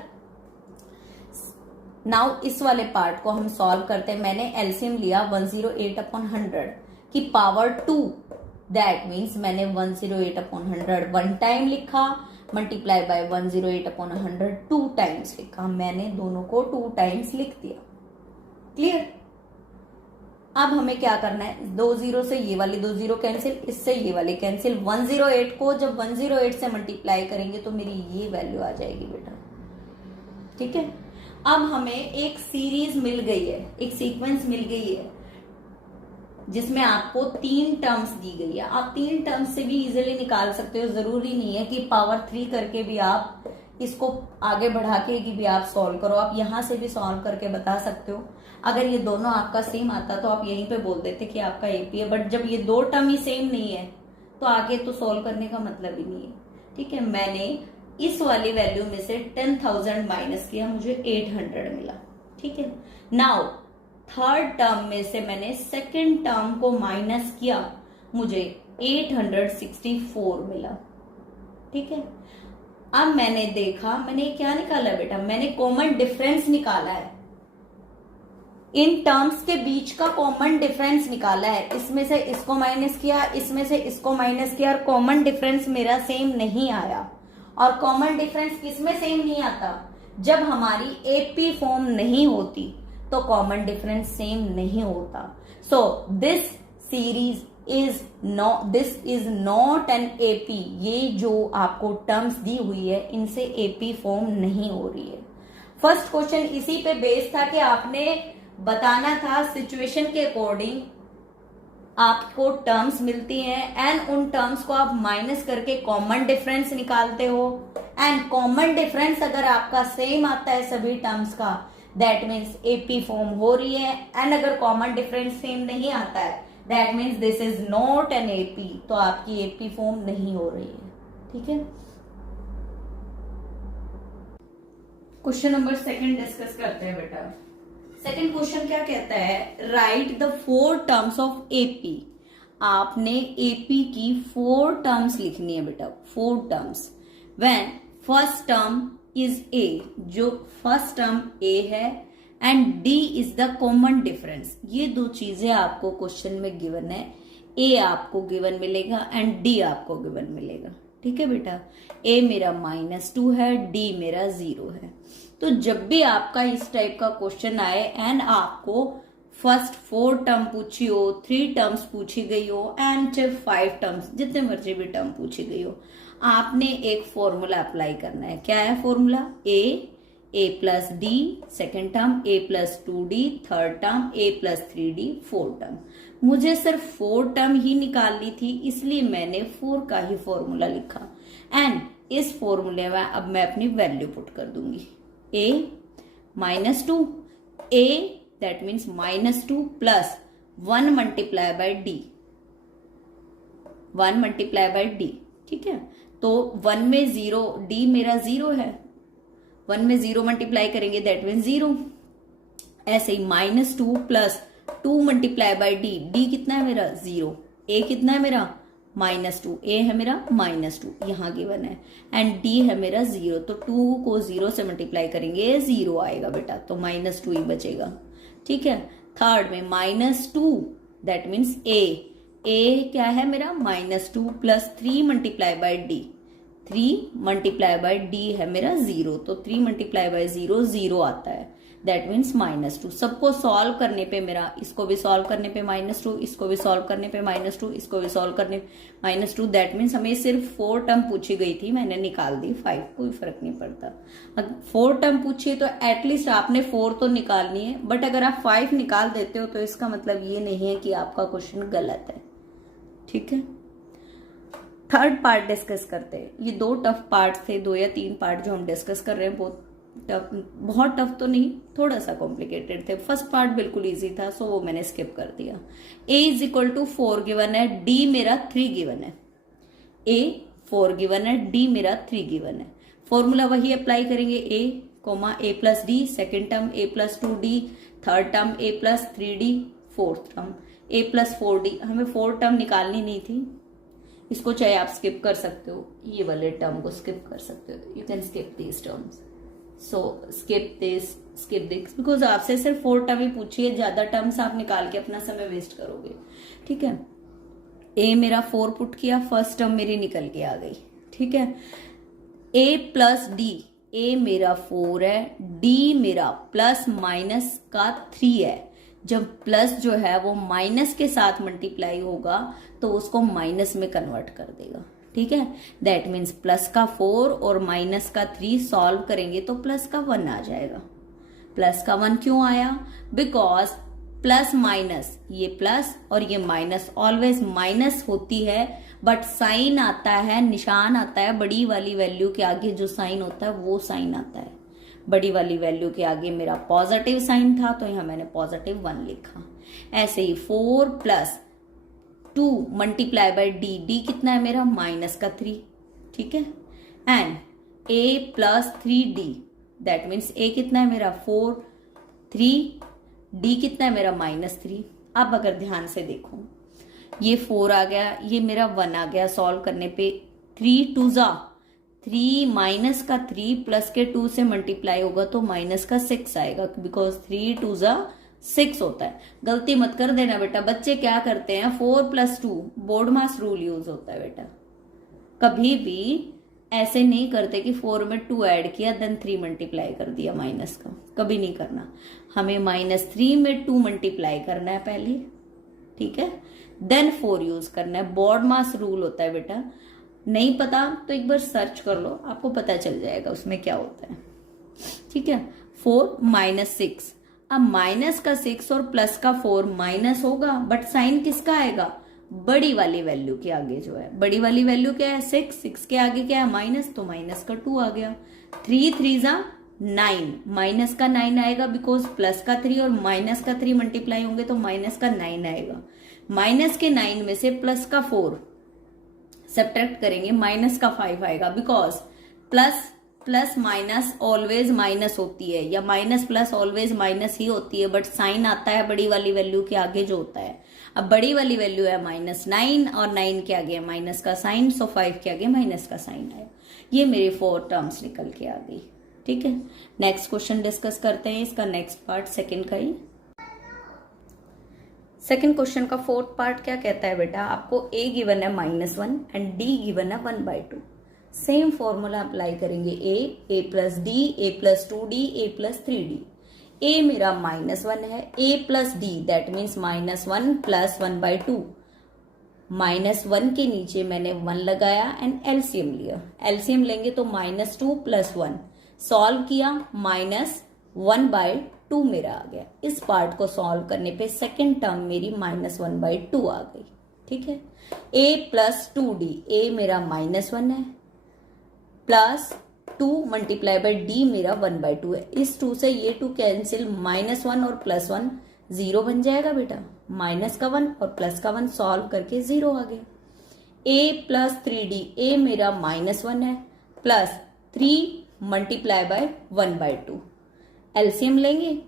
नाउ इस वाले पार्ट को हम सॉल्व करते हैं। मैंने एलसीएम लिया 108/100 की पावर 2, दैट मीन्स मैंने 108/100 वन टाइम लिखा, मल्टीप्लाई बाय 108/100 2 टाइम्स लिखा। मैंने दोनों को 2 टाइम्स लिख दिया, क्लियर। अब हमें क्या करना है, 2 जीरो से ये वाले 2 जीरो कैंसिल, इससे ये वाले कैंसिल, 108 को जब 108 से मल्टीप्लाई करेंगे तो मेरी ये वैल्यू आ जाएगी बेटा, ठीक है। अब हमें एक सीरीज मिल गई है, एक सीक्वेंस मिल गई है जिसमें आपको 3 टर्म्स दी गई है। आप 3 टर्म्स से भी इजीली निकाल सकते हो, जरूरी नहीं है कि पावर 3 करके भी आप इसको आगे बढ़ा के भी आप सॉल्व करो, आप यहां से भी सॉल्व करके बता सकते हो। अगर ये दोनों आपका सेम आता तो आप यहीं पे बोल देते कि आपका एपी है, बट जब ये 2 टर्म ही सेम नहीं है तो आगे तो सॉल्व करने का मतलब ही नहीं है, ठीक है। मैंने इस वाली वैल्यू में से 10,000 माइनस किया, मुझे 800 मिला, ठीक है। नाउ थर्ड टर्म में से मैंने सेकेंड टर्म को माइनस किया, मुझे 864 मिला, ठीक है। अब मैंने देखा, मैंने क्या निकाला बेटा, मैंने कॉमन डिफरेंस निकाला है, इन टर्म्स के बीच का कॉमन डिफरेंस निकाला है। इसमें से इसको माइनस किया, इसमें से इसको माइनस किया, और कॉमन डिफरेंस मेरा सेम नहीं आया। और कॉमन डिफरेंस किसमें सेम नहीं आता, जब हमारी एपी फॉर्म नहीं होती तो कॉमन डिफरेंस सेम नहीं होता। So this series this is not an AP. ये जो आपको टर्म्स दी हुई है इनसे एपी फॉर्म नहीं हो रही है। फर्स्ट क्वेश्चन इसी पे बेस्ड था कि आपने बताना था सिचुएशन के अकॉर्डिंग आपको टर्म्स मिलती हैं एंड उन टर्म्स को आप माइनस करके कॉमन डिफरेंस निकालते हो, एंड कॉमन डिफरेंस अगर आपका सेम आता है सभी टर्म्स का, दैट मीन्स एपी फॉर्म हो रही है, एंड अगर कॉमन डिफरेंस सेम नहीं आता है that means this is not an AP, तो आपकी एपी फॉर्म नहीं हो रही है, ठीक है। क्वेश्चन नंबर 2 डिस्कस करते हैं बेटा। सेकंड क्वेश्चन क्या कहता है, right the 4 terms of AP. आपने एपी की 4 टर्म्स लिखनी है बेटा, 4 terms. When first term is a, जो फर्स्ट टर्म ए है, and D is the common difference. ये 2 चीजें आपको क्वेश्चन में गिवन है, ए आपको गिवन मिलेगा एंड डी आपको गिवन मिलेगा, ठीक है बेटा। ए मेरा -2 है, डी मेरा 0 है। तो जब भी आपका इस टाइप का क्वेश्चन आए एंड आपको फर्स्ट 4 टर्म पूछी हो, 3 टर्म्स पूछी गई हो, एंड 5 टर्म्स, जितने मर्जी भी टर्म पूछी गई हो, आपने एक फॉर्मूला अप्लाई करना है। क्या है फॉर्मूला, ए प्लस डी सेकेंड टर्म, ए प्लस 2d थर्ड टर्म, ए प्लस 3d फोर्थ टर्म। मुझे सिर्फ 4 टर्म ही निकालनी थी, इसलिए मैंने 4 का ही फॉर्मूला लिखा, एंड इस फॉर्मूले में अब मैं अपनी वैल्यू पुट कर दूंगी। a -2, a that means -2 plus 1 multiply by d, 1 multiply by d, ठीक है, तो 1 में 0, डी मेरा 0 है, 1 में 0 मल्टीप्लाई करेंगे दैट मीन 0। ऐसे ही -2 plus 2 multiply by D, D कितना है मेरा 0, ए कितना है मेरा -2, ए है मेरा -2 यहाँ गिवन है, एंड डी है मेरा 0, तो 2 को 0 से मल्टीप्लाई करेंगे 0 आएगा बेटा, तो -2 ही बचेगा। ठीक है, थर्ड में -2 दैट मीन्स ए क्या है मेरा -2 plus 3 multiply by D, 3 multiply by D है मेरा 0, तो 3 मल्टीप्लाई बाई 0 0 आता है, दैट मीन्स -2। सबको सॉल्व करने पे मेरा, इसको भी सॉल्व करने पे -2, इसको भी सॉल्व करने पे -2, इसको भी सॉल्व करने -2, दैट मीन्स हमें सिर्फ 4 टर्म पूछी गई थी, मैंने निकाल दी 5, कोई फर्क नहीं पड़ता। अगर 4 टर्म पूछिए तो एटलीस्ट आपने 4 तो निकालनी है, बट अगर आप 5 निकाल देते हो तो इसका मतलब ये नहीं है कि आपका क्वेश्चन गलत है। ठीक है, थर्ड पार्ट डिस्कस करते हैं। ये 2 टफ पार्ट थे, 2 या 3 पार्ट जो हम डिस्कस कर रहे हैं, बहुत टफ तो नहीं, थोड़ा सा कॉम्प्लिकेटेड थे। फर्स्ट पार्ट बिल्कुल इजी था, सो वो मैंने स्किप कर दिया। a = 4 गिवन है, d मेरा 3 गिवन है, a 4 गिवन है, d मेरा 3 गिवन है। फॉर्मूला वही अप्लाई करेंगे, a plus D, second term a plus 2d, third term a plus 3d, fourth term a plus 4d। हमें 4 टर्म निकालनी नहीं थी, इसको चाहे आप स्किप कर सकते हो, ये वाले टर्म को स्किप कर सकते हो, you can skip these terms. So skip this because आपसे सिर्फ 4 टर्म ही पूछिए, ज्यादा टर्म्स आप निकाल के अपना समय वेस्ट करोगे। ठीक है, a मेरा 4 पुट किया, फर्स्ट टर्म मेरी निकल के आ गई। ठीक है, a प्लस डी, a मेरा 4 है, d मेरा प्लस माइनस का 3 है। जब प्लस जो है वो माइनस के साथ मल्टीप्लाई होगा तो उसको माइनस में कन्वर्ट कर देगा। ठीक है, दैट मीन्स प्लस का 4 और माइनस का 3 सॉल्व करेंगे तो प्लस का 1 आ जाएगा। प्लस का 1 क्यों आया? बिकॉज प्लस माइनस, ये प्लस और ये माइनस, ऑलवेज माइनस होती है, बट साइन आता है, निशान आता है बड़ी वाली वैल्यू के आगे, जो साइन होता है वो साइन आता है। बड़ी वाली वैल्यू के आगे मेरा पॉजिटिव साइन था तो यहां मैंने +1 लिखा। ऐसे ही 4 plus 2 multiply by D, D कितना है मेरा -3। ठीक है, and a plus 3d, that means a कितना है मेरा 4, 3, d कितना है मेरा -3। अब अगर ध्यान से देखो, ये 4 आ गया, ये मेरा 1 आ गया, सॉल्व करने पे 3 2 जा 3 माइनस का 3 प्लस के 2 से मल्टीप्लाई होगा तो माइनस का 6 आएगा, बिकॉज 3 2 जा 6 होता है। गलती मत कर देना बेटा, बच्चे क्या करते हैं 4 + 2 बोर्ड मास रूल यूज होता है बेटा, कभी भी ऐसे नहीं करते कि 4 में 2 ऐड किया देन 3 मल्टीप्लाई कर दिया माइनस का, कभी नहीं करना। हमें -3 में 2 मल्टीप्लाई करना है पहले, ठीक है, देन 4 यूज करना है। बोर्ड मास रूल होता है बेटा, नहीं पता तो एक बार सर्च कर लो, आपको पता चल जाएगा उसमें क्या होता है। ठीक है, 4 -6, अब माइनस का 6 और प्लस का 4 माइनस होगा, बट साइन किसका आएगा? बड़ी वाली वैल्यू के आगे जो है, बड़ी वाली वैल्यू क्या है 6 के आगे क्या है माइनस, तो माइनस का 2 आ गया। 3 3 जा 9, माइनस का 9 आएगा, बिकॉज प्लस का 3 और माइनस का 3 मल्टीप्लाई होंगे तो माइनस का 9 आएगा। माइनस के 9 में से प्लस का 4 सब्ट्रैक्ट करेंगे, माइनस का 5 आएगा, because plus minus always minus होती है, या माइनस प्लस ऑलवेज माइनस ही होती है, बट साइन आता है बड़ी वाली वैल्यू के आगे जो होता है। अब बड़ी वाली वैल्यू है -9 और 9 के आगे माइनस का साइन, सो 5 के आगे माइनस का साइन आया। ये मेरी 4 टर्म्स निकल के आ गई। ठीक है, नेक्स्ट क्वेश्चन डिस्कस करते हैं, इसका नेक्स्ट पार्ट सेकंड का ही। सेकंड क्वेश्चन का 4th पार्ट क्या कहता है बेटा, आपको a गिवन है -1 एंड d गिवन है 1/2। सेम फॉर्मूला अप्लाई करेंगे, a plus D, a plus 2d, a plus 3d। a मेरा -1 है, a plus d that means -1 plus 1/2। -1 के नीचे मैंने 1 लगाया एंड एलसीएम लिया, एलसीएम लेंगे तो -2 + 1, सॉल्व किया -1/2 मेरा आ गया। इस पार्ट को सॉल्व करने पे सेकेंड टर्म मेरी -1/2 आ गई। ठीक है, a प्लस 2d, a मेरा -1 है प्लस 2 मल्टीप्लाई बाई d मेरा 1/2 है। इस 2 से ये 2 कैंसिल, -1 और +1 0 बन जाएगा बेटा, माइनस का 1 और प्लस का 1 सॉल्व करके 0 आ गया। ए प्लस 3d, ए मेरा -1 है, प्लस 3 मल्टीप्लाई बाय 1/2। एलसीएम लेंगे,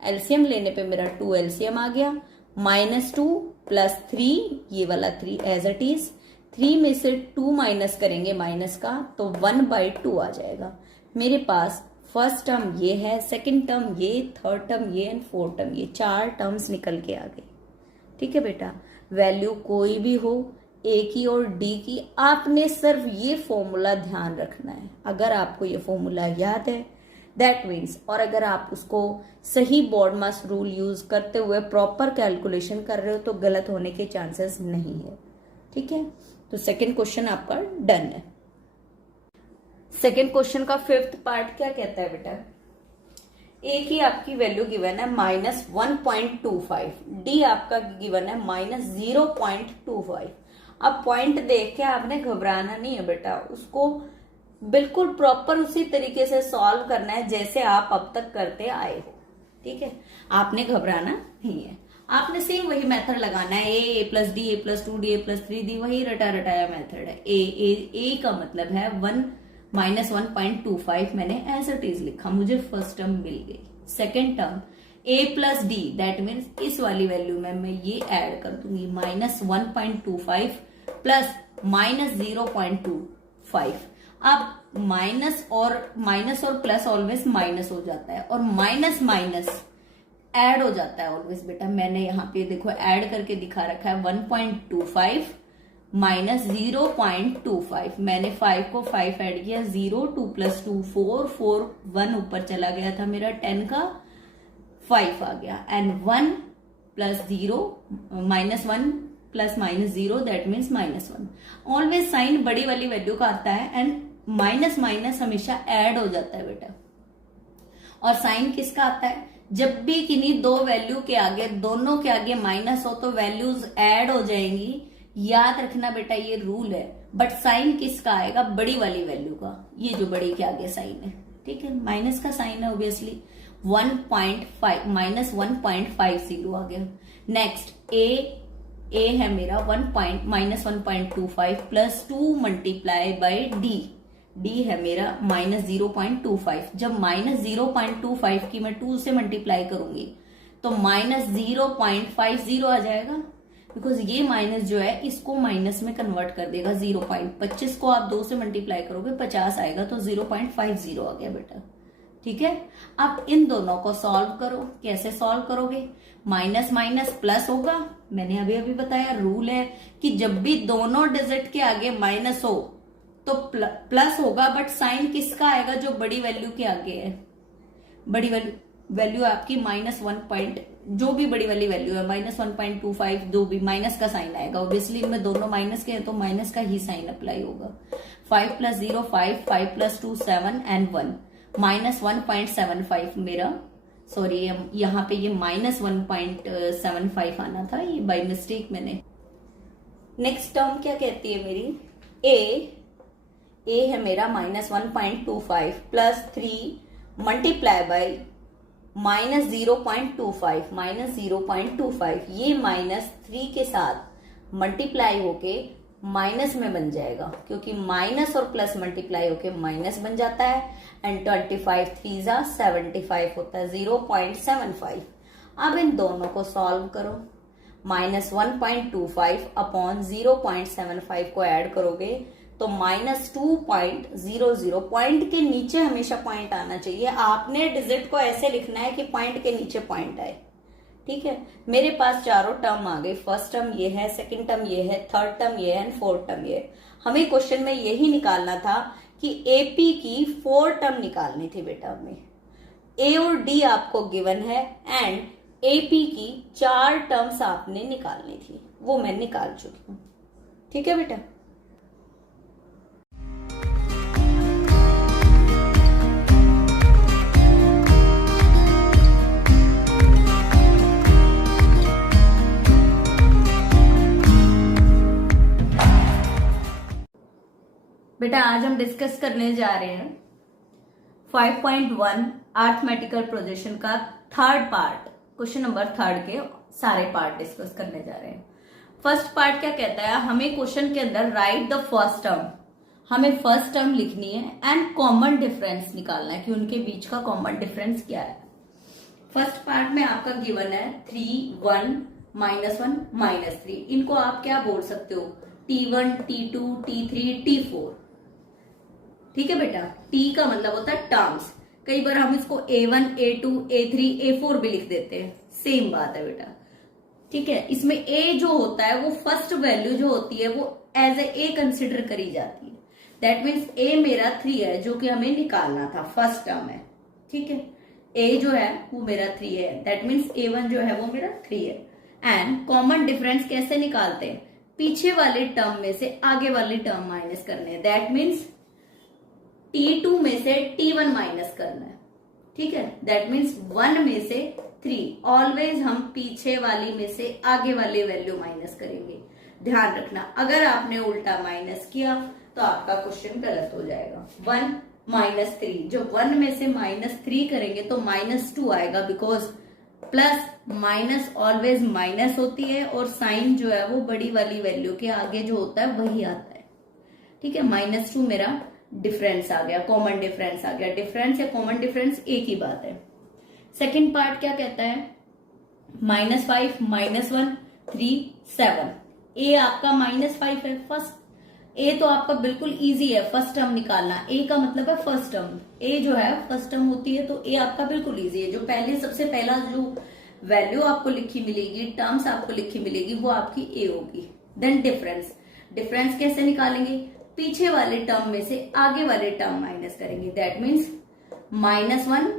एलसीएम लेने पे मेरा 2 एलसीएम आ गया, -2 प्लस 3, ये वाला 3 एज इट इज, 3 में से 2 माइनस करेंगे माइनस का तो 1/2 आ जाएगा। मेरे पास फर्स्ट टर्म ये है, सेकंड टर्म ये, थर्ड टर्म ये एंड फोर्थ टर्म ये, 4 टर्म्स निकल के आ गई। ठीक है बेटा, वैल्यू कोई भी हो ए की और डी की, आपने सिर्फ ये फॉर्मूला ध्यान रखना है। अगर आपको ये फॉर्मूला याद है दैट मीन्स, और अगर आप उसको सही बॉडमास रूल यूज करते हुए प्रॉपर कैलकुलेशन कर रहे हो तो गलत होने के चांसेस नहीं है। ठीक है, तो सेकंड क्वेश्चन आपका डन है। सेकंड क्वेश्चन का 5th पार्ट क्या कहता है बेटा, ए की आपकी वैल्यू गिवन है -1.25, डी आपका गिवन है -0.25। अब पॉइंट देख के आपने घबराना नहीं है बेटा, उसको बिल्कुल प्रॉपर उसी तरीके से सॉल्व करना है जैसे आप अब तक करते आए हो। ठीक है, आपने घबराना नहीं है, आपने सेम वही मेथड लगाना है, ए प्लस डी, ए प्लस 2 डी, ए प्लस 3 डी, वही रटा रटाया मेथड है। ए का मतलब है 1 -1.25, मैंने एज इट इज लिखा, मुझे फर्स्ट टर्म मिल गई। Second term a plus D, that means इस वाली वैल्यू में मैं ये ऐड कर दूंगी, -1.25 प्लस -0.25। अब माइनस और प्लस ऑलवेज माइनस हो जाता है, और माइनस माइनस ऐड हो जाता है ऑलवेज बेटा। मैंने यहाँ पे देखो ऐड करके दिखा रखा है 1.25 माइनस 0.25, मैंने 5 को 5 ऐड किया, 0 2 प्लस 2 4 4 1 ऊपर चला गया था मेरा, 10 का 5 आ गया, and 1 plus 0 -1 plus -0 that means -1। Always sign बड़ी वाली वैल्यू का आता है, एंड माइनस माइनस हमेशा ऐड हो जाता है बेटा। और साइन किसका आता है, जब भी किन्हीं दो वैल्यू के आगे, दोनों के आगे माइनस हो तो वैल्यूज ऐड हो जाएंगी। याद रखना बेटा, ये रूल है। बट साइन किसका आएगा, बड़ी वाली वैल्यू का, ये जो बड़ी के आगे साइन है। ठीक है, माइनस का साइन है ऑब्वियसली, 1.5 -1.50 आ गया। नेक्स्ट ए है मेरा -1.25 प्लस 2 मल्टीप्लाई बाय डी है मेरा -0.25। जब -0.25 की मैं 2 से मल्टीप्लाई करूंगी तो -0.50 आ जाएगा, बिकॉज ये माइनस जो है इसको माइनस में कन्वर्ट कर देगा। 0.25 को आप 2 से मल्टीप्लाई करोगे 50 आएगा, तो 0.50 आ गया बेटा। ठीक है, अब इन दोनों को सॉल्व करो। कैसे सॉल्व करोगे, माइनस माइनस प्लस होगा, मैंने अभी अभी बताया रूल है कि जब भी दोनों डिजिट के आगे माइनस हो तो प्लस होगा, बट साइन किसका आएगा, जो बड़ी वैल्यू के आगे है। बड़ी वैल्यू आपकी -1 जो भी बड़ी वाली वैल्यू है, -1.25 जो भी, माइनस का साइन आएगा। ऑब्वियसली इनमें दोनों माइनस के हैं तो माइनस का ही साइन अप्लाई होगा। 5 प्लस 0 5, 5 प्लस 2 7 एंड 1, -1.75 मेरा, सॉरी यहाँ पे ये -1.75 आना था, ये बाय मिस्टेक मैंने। नेक्स्ट टर्म क्या कहती है मेरी, ए है मेरा -1.25 प्लस 3 मल्टीप्लाई बाय -0.25, ये -3 के साथ मल्टीप्लाई होके माइनस में बन जाएगा, क्योंकि माइनस और प्लस मल्टीप्लाई होके माइनस बन जाता है, एंड 25 3 75 होता है, 0.75। अब इन दोनों को सॉल्व करो, -1.25 अपॉन 0.75 को ऐड करोगे तो -2.00, पॉइंट के नीचे हमेशा पॉइंट आना चाहिए। आपने डिजिट को ऐसे लिखना है कि पॉइंट के नीचे पॉइंट आए। ठीक है, मेरे पास चारों टर्म आ गई, फर्स्ट टर्म ये है, सेकंड टर्म ये है, थर्ड टर्म ये है एंड फोर्थ टर्म ये है। हमें क्वेश्चन में यही निकालना था कि एपी की 4 टर्म निकालनी थी बेटा। हमें ए और डी आपको गिवन है एंड एपी की 4 टर्म्स आपने निकालनी थी, वो मैं निकाल चुकी हूं। ठीक है बेटा, बेटा आज हम डिस्कस करने जा रहे हैं 5.1 अरिथमेटिकल प्रोजेक्शन का थर्ड पार्ट, क्वेश्चन नंबर 3 के सारे पार्ट डिस्कस करने जा रहे हैं। फर्स्ट पार्ट क्या कहता है, हमें क्वेश्चन के अंदर राइट द फर्स्ट टर्म, हमें फर्स्ट टर्म लिखनी है एंड कॉमन डिफरेंस निकालना है कि उनके बीच का कॉमन डिफरेंस क्या है। फर्स्ट पार्ट में आपका गिवन है 3, 1, -1, -3। इनको आप क्या बोल सकते हो, T1, T2, T3, T4। ठीक है बेटा, T का मतलब होता है टर्म्स। कई बार हम इसको A1, A2, A3, A4 भी लिख देते हैं, सेम बात है बेटा। ठीक है, इसमें A जो होता है वो फर्स्ट वैल्यू जो होती है वो एज ए कंसिडर करी जाती है। दैट मीन्स A मेरा 3 है जो कि हमें निकालना था, फर्स्ट टर्म है। ठीक है, A जो है वो मेरा 3 है, दैट मीन्स A1 जो है वो मेरा 3 है। एंड कॉमन डिफरेंस कैसे निकालते हैं, पीछे वाले टर्म में से आगे वाले टर्म माइनस करने हैं। दैट मीन्स T2 में से T1 माइनस करना है। ठीक है, दैट मीन्स 1 में से 3, ऑलवेज हम पीछे वाली में से आगे वाली वैल्यू माइनस करेंगे। ध्यान रखना, अगर आपने उल्टा माइनस किया तो आपका क्वेश्चन गलत हो जाएगा। 1 -3, जो 1 में से -3 करेंगे तो -2 आएगा, because plus minus always minus होती है और साइन जो है वो बड़ी वाली वैल्यू के आगे जो होता है वही आता है। ठीक है, -2 मेरा डिफरेंस आ गया, कॉमन डिफरेंस आ गया। डिफरेंस या कॉमन डिफरेंस एक ही बात है। सेकेंड पार्ट क्या कहता है, -5, -1, 3, 7। ए आपका -5 है, फर्स्ट ए तो आपका बिल्कुल इजी है फर्स्ट टर्म निकालना। ए का मतलब है फर्स्ट टर्म, ए जो है फर्स्ट टर्म होती है, तो ए आपका बिल्कुल इजी है। जो पहले सबसे पहला जो वैल्यू आपको लिखी मिलेगी, टर्म्स आपको लिखी मिलेगी, वो आपकी ए होगी। देन डिफरेंस, डिफरेंस कैसे निकालेंगे, पीछे वाले टर्म में से आगे वाले टर्म माइनस करेंगे। दैट मीन्स -1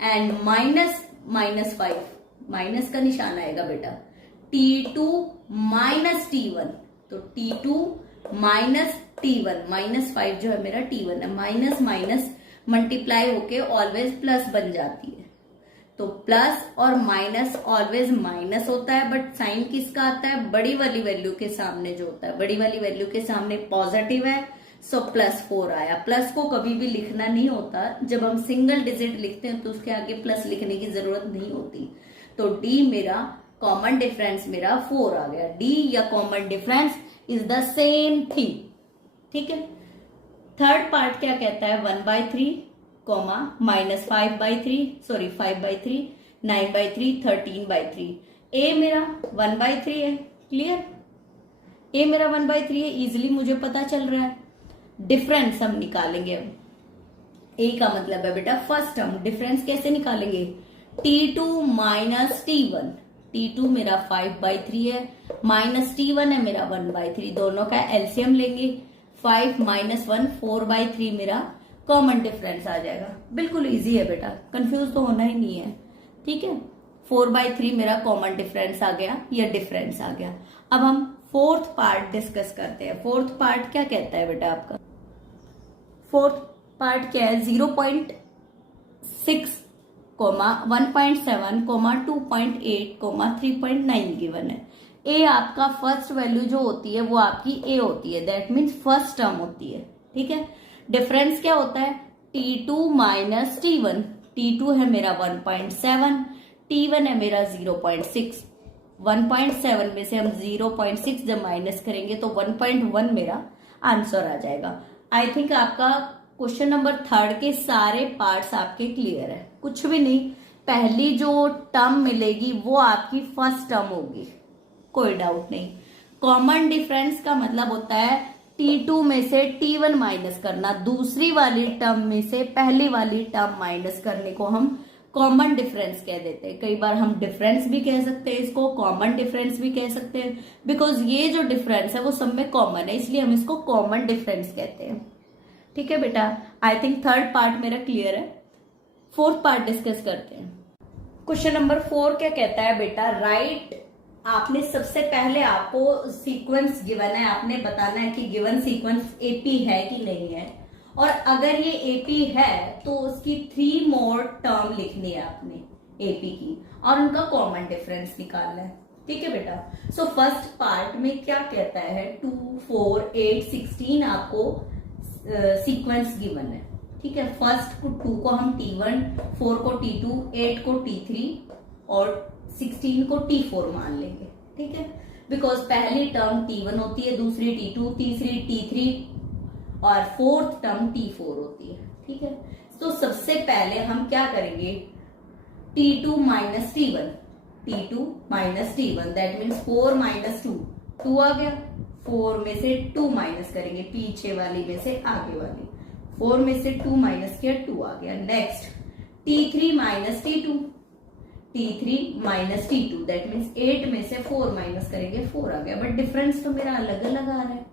एंड -5, माइनस का निशान आएगा बेटा। T2 माइनस T1, तो T2 माइनस T1, -5 जो है मेरा T1 है। माइनस माइनस मल्टीप्लाई होके ऑलवेज प्लस बन जाती है, तो प्लस और माइनस ऑलवेज माइनस होता है, बट साइन किसका आता है, बड़ी वाली वैल्यू के सामने जो होता है, बड़ी वाली वैल्यू के सामने पॉजिटिव है, सो +4 आया। प्लस को कभी भी लिखना नहीं होता, जब हम सिंगल डिजिट लिखते हैं तो उसके आगे प्लस लिखने की जरूरत नहीं होती। तो D मेरा कॉमन डिफरेंस मेरा 4 आ गया। D या common difference is the same thing. ठीक है, थर्ड पार्ट क्या कहता है, 1/3, -5/3, 5/3, 9/3, 13/3। ए मेरा 1/3 है, क्लियर, ए मेरा 1/3 है, इजिली मुझे पता चल रहा है। डिफरेंस हम निकालेंगे अब। ए का मतलब है बेटा फर्स्ट टर्म, डिफरेंस कैसे निकालेंगे, T2 माइनस T1। T2 मेरा 5/3 है, माइनस T1 है मेरा 1/3, दोनों का एलसीएम लेंगे। 5 - 1 4/3 मेरा कॉमन डिफरेंस आ जाएगा। बिल्कुल इजी है बेटा, कंफ्यूज तो होना ही नहीं है। ठीक है, 4/3 मेरा कॉमन डिफरेंस आ गया या डिफरेंस आ गया। अब हम फोर्थ पार्ट डिस्कस करते हैं। फोर्थ पार्ट क्या कहता है बेटा आपका, फोर्थ पार्ट क्या है, 0.6, 1.7, 2.8, 3.9 गिवन है। ए आपका फर्स्ट वैल्यू जो होती है वो आपकी ए होती है, दैट मीन्स फर्स्ट टर्म होती है। ठीक है, डिफरेंस क्या होता है, T2 माइनस T1। T2 है मेरा 1.7, T1 है मेरा 0.6। 1.7 में से हम 0.6 जब माइनस करेंगे तो 1.1 मेरा आंसर आ जाएगा। आई थिंक आपका क्वेश्चन नंबर 3 के सारे पार्ट्स आपके क्लियर है, कुछ भी नहीं। पहली जो टर्म मिलेगी वो आपकी फर्स्ट टर्म होगी, कोई डाउट नहीं। कॉमन डिफरेंस का मतलब होता है T2 में से T1 माइनस करना, दूसरी वाली टर्म में से पहली वाली टर्म माइनस करने को हम कॉमन डिफरेंस कह देते हैं। कई बार हम डिफरेंस भी कह सकते हैं इसको, कॉमन डिफरेंस भी कह सकते हैं, बिकॉज ये जो डिफरेंस है वो सब में कॉमन है, इसलिए हम इसको कॉमन डिफरेंस कहते हैं। ठीक है बेटा, आई थिंक थर्ड पार्ट मेरा क्लियर है। फोर्थ पार्ट डिस्कस करते हैं। क्वेश्चन नंबर 4 क्या कहता है बेटा, राइट। आपने सबसे पहले आपको सीक्वेंस गिवन है, आपने बताना है कि गिवन सीक्वेंस एपी है कि नहीं है, और अगर ये एपी है तो उसकी 3 मोर टर्म लिखनी है आपने एपी की, और उनका कॉमन डिफरेंस निकालना है। ठीक है बेटा, सो फर्स्ट पार्ट में क्या कहता है, 2, 4, 8, 16 आपको सीक्वेंस गिवन है। ठीक है, फर्स्ट को 2 को हम T1, 4 को T2, 8 को T3 और 16 को T4 मान लेंगे। ठीक है, बिकॉज पहली टर्म T1 होती है, दूसरी T2, तीसरी T3 और फोर्थ टर्म T4 होती है। ठीक है, तो सबसे पहले हम क्या करेंगे, T2 minus T1, T2 minus T1 that means 4 minus 2, 2 आ गया, 4 में से 2 माइनस करेंगे, पीछे वाली में से आगे वाली, 4 में से 2 माइनस किया, 2 आ गया। Next T3 minus T2, T3 minus T2 that means 8 में से 4 माइनस करेंगे, 4 आ गया। बट डिफरेंस तो मेरा अलग अलग आ रहा है,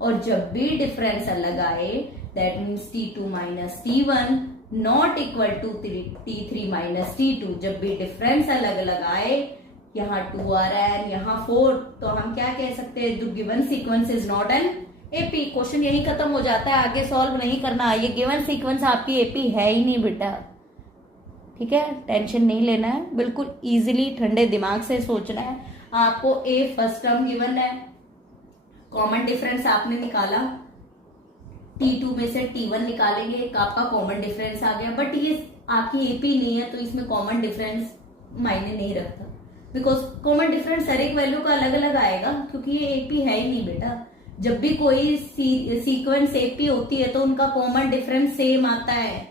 और जब भी डिफरेंस अलग आए that means T2 minus T1 not equal to T3 minus T2, जब भी डिफरेंस अलग अलग आए, यहाँ 2 आ रहा है, यहाँ 4, तो हम क्या कह सकते हैं, the given sequence is not an AP. Question यही खत्म हो जाता है, आगे सॉल्व नहीं करना। ये गिवन सीक्वेंस आपकी एपी है ही नहीं बेटा। ठीक है, टेंशन नहीं लेना है, बिल्कुल इजीली ठंडे दिमाग से सोचना है। आपको ए फर्स्ट टर्म गिवन है, कॉमन डिफरेंस आपने निकाला, T2 में से T1 निकालेंगे, एक आपका कॉमन डिफरेंस आ गया। बट ये आपकी एपी नहीं है, तो इसमें कॉमन डिफरेंस मायने नहीं रखता, बिकॉज कॉमन डिफरेंस हर एक वैल्यू का अलग अलग आएगा, क्योंकि ये एपी है ही नहीं बेटा। जब भी कोई सीक्वेंस एपी होती है तो उनका कॉमन डिफरेंस सेम आता है,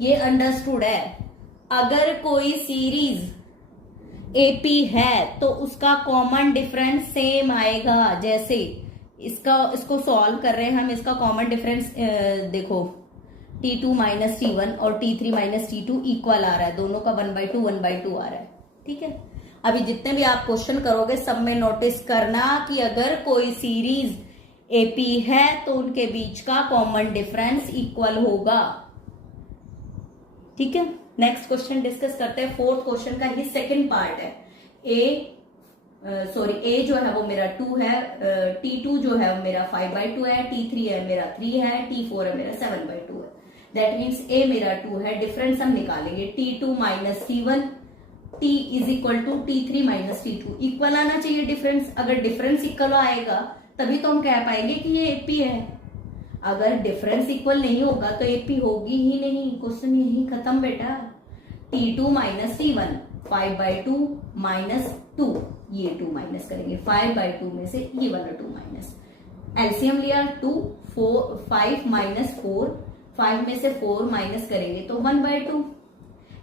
ये अंडरस्टूड है। अगर कोई सीरीज एपी है तो उसका कॉमन डिफरेंस सेम आएगा। जैसे इसको सॉल्व कर रहे हैं हम, इसका कॉमन डिफरेंस देखो, T2 माइनस T1 और T3 माइनस T2 इक्वल आ रहा है, दोनों का 1/2 1/2 आ रहा है। ठीक है, अभी जितने भी आप क्वेश्चन करोगे सब में नोटिस करना कि अगर कोई सीरीज एपी है तो उनके बीच का कॉमन डिफरेंस इक्वल होगा। ठीक है, नेक्स्ट क्वेश्चन डिस्कस करते हैं। फोर्थ क्वेश्चन का ही सेकंड पार्ट है। ए जो है वो मेरा 2 है, T2 जो है वो मेरा 5/2 है, T3 है मेरा 3 है, T4 है मेरा 7/2 है। दैट मीन्स ए मेरा 2 है, डिफरेंस हम निकालेंगे T2 minus T1, T is equal to T3 minus T2, equal आना चाहिए डिफरेंस। अगर डिफरेंस इक्वल आएगा तभी तो हम कह पाएंगे कि ये एपी है। अगर डिफरेंस इक्वल नहीं होगा तो एपी होगी ही नहीं, क्वेश्चन यही खत्म बेटा। T2 माइनस T1 5/2 माइनस 2, ये 2 माइनस करेंगे, 5/2 में से ये वाला 2 माइनस, एलसीएम लिया 2, 4, 5 माइनस 4, 5 में से 4 माइनस करेंगे तो 1/2।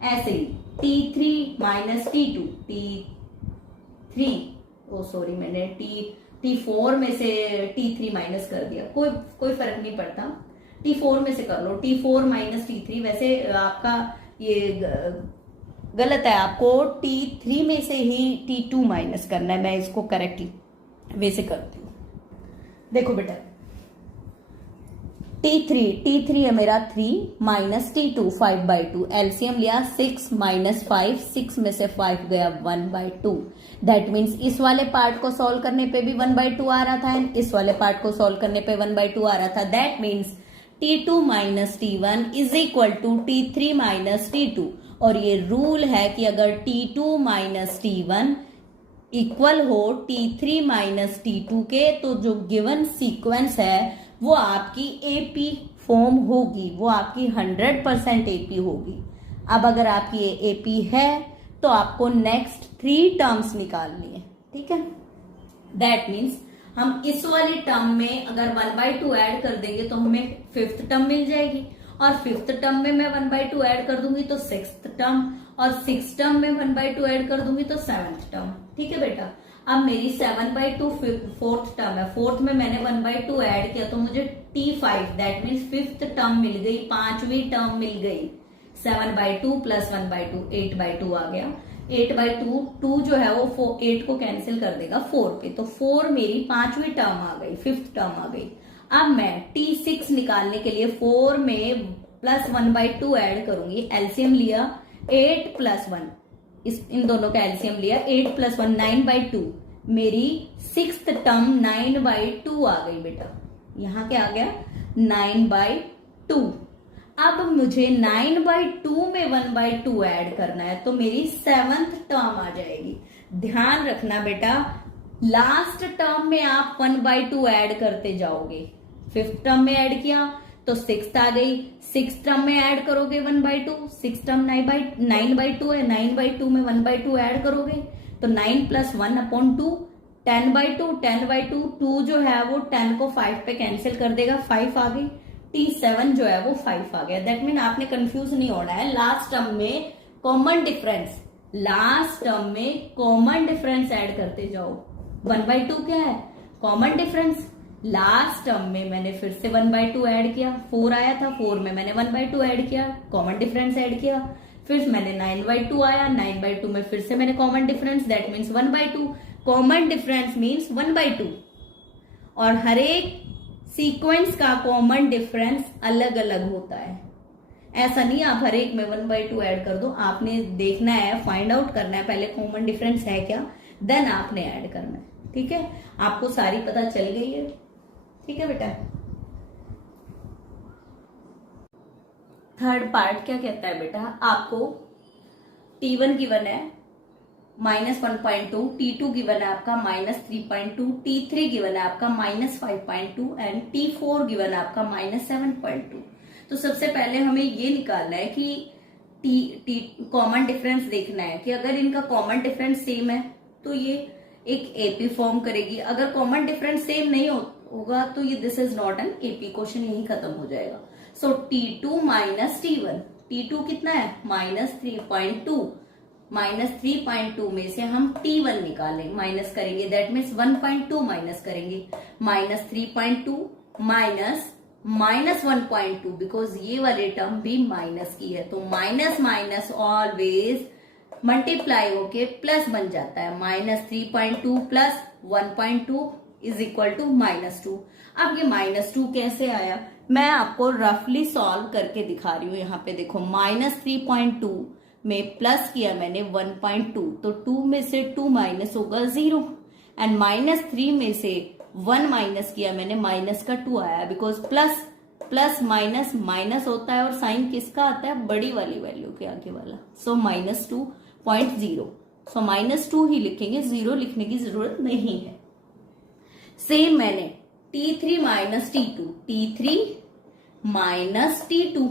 ऐसे ही T3 minus T2, T3 sorry मैंने T4 में से T3 माइनस कर दिया, कोई फर्क नहीं पड़ता, T4 में से कर लो, T4 माइनस T3। वैसे आपका ये गलत है, आपको T3 में से ही T2 माइनस करना है। मैं इसको करेक्टली वैसे करती हूँ। देखो बेटा, T3 है मेरा 3 माइनस T2 5/2, एलसीएम लिया 6 माइनस 5, 6 में से 5 गया 1/2। दैट मीन्स इस वाले पार्ट को सॉल्व करने पे भी 1/2 आ रहा था, एंड इस वाले पार्ट को सॉल्व करने पे 1/2 आ रहा था। That means T2 minus T1 is equal to T3 minus T2। और ये रूल है कि अगर T2 माइनस T1 इक्वल हो T3 माइनस T2 के, तो जो गिवन सीक्वेंस है वो आपकी एपी फॉर्म होगी, वो आपकी 100% एपी होगी। अब अगर आपकी ये एपी है तो आपको नेक्स्ट 3 टर्म्स निकालनी है। ठीक है, दैट मीन्स हम इस वाली टर्म में अगर 1/2 ऐड कर देंगे तो हमें 5th टर्म मिल जाएगी, और 5th टर्म में मैं 1/2 ऐड कर दूंगी तो 6th टर्म, और 6th टर्म में 1/2 ऐड कर दूंगी तो 7th टर्म। ठीक है बेटा, अब मेरी 7/2 4th टर्म है, 4th में मैंने 1/2 ऐड किया तो मुझे T5 that means 5th term मिल गई, 5वीं टर्म मिल गई। 7/2 प्लस 1/2 8/2 आ गया। 8/2 2 जो है वो 8 को कैंसिल कर देगा 4 पे, तो 4 मेरी 5वीं टर्म आ गई, 5th टर्म आ गई। अब मैं T6 निकालने के लिए 4 में प्लस 1/2 ऐड करूंगी, एलसीएम लिया 8 प्लस 1, इन दोनों का एलसीएम लिया 8 प्लस 1 9/2, मेरी 6th टर्म 9/2 आ गई बेटा। यहां क्या आ गया 9/2। अब मुझे 9/2 में 1/2 ऐड करना है तो मेरी 7th टर्म आ जाएगी। ध्यान रखना बेटा, लास्ट टर्म में आप 1/2 ऐड करते जाओगे। 5th टर्म में ऐड किया तो 6th आ गई, 6th टर्म में ऐड करोगे 1/2, 6th टर्म 9/2 है, 9/2 में 1/2 ऐड करोगे तो 9 प्लस 1/2 10/2, 10/2, 2 जो है वो 10 को 5 पे कैंसिल कर देगा, 5 आ गई। T7 जो है वो 5 आ गया। दैट मीन आपने कंफ्यूज नहीं होना है। लास्ट टर्म में कॉमन डिफरेंस, लास्ट टर्म में कॉमन डिफरेंस ऐड करते जाओ। 1/2 क्या है? Common difference. लास्ट टर्म में मैंने फिर से 1/2 ऐड किया, 4 आया था, 4 में मैंने 1/2 ऐड किया, कॉमन डिफरेंस ऐड किया। फिर मैंने 9/2 आया, 9/2 में फिर से मैंने common difference, that means 1/2। Common difference means 1/2। और हर एक सीक्वेंस का कॉमन डिफरेंस अलग अलग होता है। ऐसा नहीं आप हर एक में 1/2 ऐड कर दो। आपने देखना है, फाइंड आउट करना है पहले कॉमन डिफरेंस है क्या, देन आपने ऐड करना है। ठीक है, आपको सारी पता चल गई है। ठीक है बेटा। थर्ड पार्ट क्या कहता है बेटा, आपको T1 गिवन है -1.2, T2 गिवन है आपका -3.2, T3 गिवन है आपका -5.2 एंड T4 गिवन है आपका -7.2। तो सबसे पहले हमें ये निकालना है कि कॉमन डिफरेंस देखना है कि अगर इनका कॉमन डिफरेंस सेम है तो ये एक एपी फॉर्म करेगी। अगर कॉमन डिफरेंस सेम नहीं होगा तो ये this is not an AP, question यही खत्म हो जाएगा। सो T2 माइनस T1, T2 कितना है -3.2, -3.2 में से हम T1 निकालें, माइनस करेंगे, दैट मीन्स 1.2 माइनस करेंगे, -3.2 माइनस -1.2, बिकॉज ये वाले टर्म भी माइनस की है, तो माइनस माइनस ऑलवेज मल्टीप्लाई होके प्लस बन जाता है। -3.2 प्लस 1.2 इज इक्वल टू -2। अब ये -2 कैसे आया, मैं आपको रफली सॉल्व करके दिखा रही हूं। यहाँ पे देखो, -3.2 में प्लस किया मैंने 1.2, तो 2 में से 2 माइनस होगा 0, एंड -3 में से 1 माइनस किया मैंने, माइनस का 2 आया, because plus plus minus minus होता है और साइन किसका आता है, बड़ी वाली वैल्यू के आगे वाला। सो -2.0, सो -2 ही लिखेंगे, 0 लिखने की जरूरत नहीं है। सेम मैंने T3 minus T2, T3 minus T2,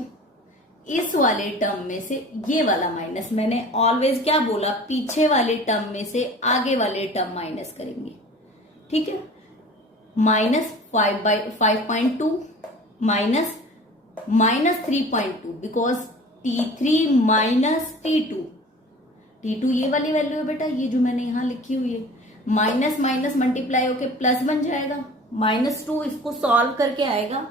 इस वाले टर्म में से ये वाला माइनस, मैंने ऑलवेज क्या बोला, पीछे वाले टर्म में से आगे वाले टर्म माइनस करेंगे। ठीक है, -5.2 minus -3.2, because T3 minus T2, T2 ये वाली वैल्यू है बेटा, ये जो मैंने यहां लिखी हुई है, माइनस माइनस मल्टीप्लाई होके प्लस बन जाएगा, -2 इसको सॉल्व करके आएगा।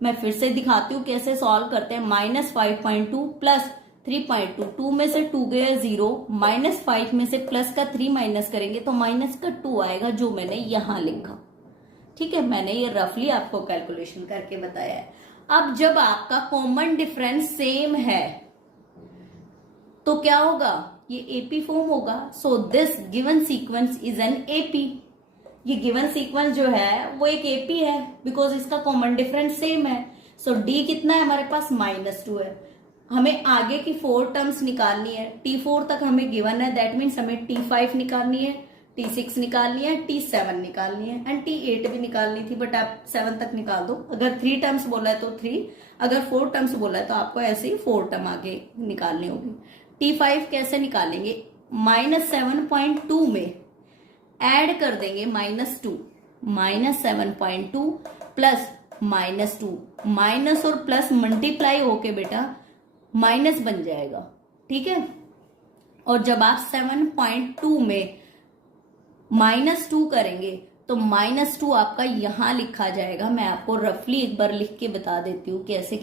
मैं फिर से दिखाती हूँ कैसे सॉल्व करते हैं। -5.2 प्लस 3.2, 2 में से 2 गया 0, -5 में से प्लस का 3 माइनस करेंगे तो माइनस का 2 आएगा, जो मैंने यहां लिखा। ठीक है, मैंने ये रफली आपको कैलकुलेशन करके बताया है। अब जब आपका कॉमन डिफरेंस सेम है तो क्या होगा, ये एपी फॉर्म होगा। So this given sequence is an AP. ये गिवन सीक्वेंस जो है वो एक एपी है, बिकॉज इसका कॉमन डिफरेंस सेम है। सो डी कितना है हमारे पास, -2 है। हमें आगे की 4 टर्म्स निकालनी है, T4 तक हमें गिवन है, दैट मीन्स हमें T5 निकालनी है, T6 निकालनी है, T7 निकालनी है, एंड T8 भी निकालनी थी, बट आप 7 तक निकाल दो। अगर 3 टर्म्स बोला है तो 3, अगर 4 टर्म्स बोला है तो आपको ऐसे ही 4 टर्म आगे निकालनी होगी। T5 कैसे निकालेंगे, -7.2 में ऐड कर देंगे -2, -7.2 प्लस -2, माइनस और प्लस मल्टीप्लाई होके बेटा माइनस बन जाएगा। ठीक है, और जब आप 7.2 में -2 करेंगे तो -2 आपका यहां लिखा जाएगा। मैं आपको रफली एक बार लिख के बता देती हूँ कैसे।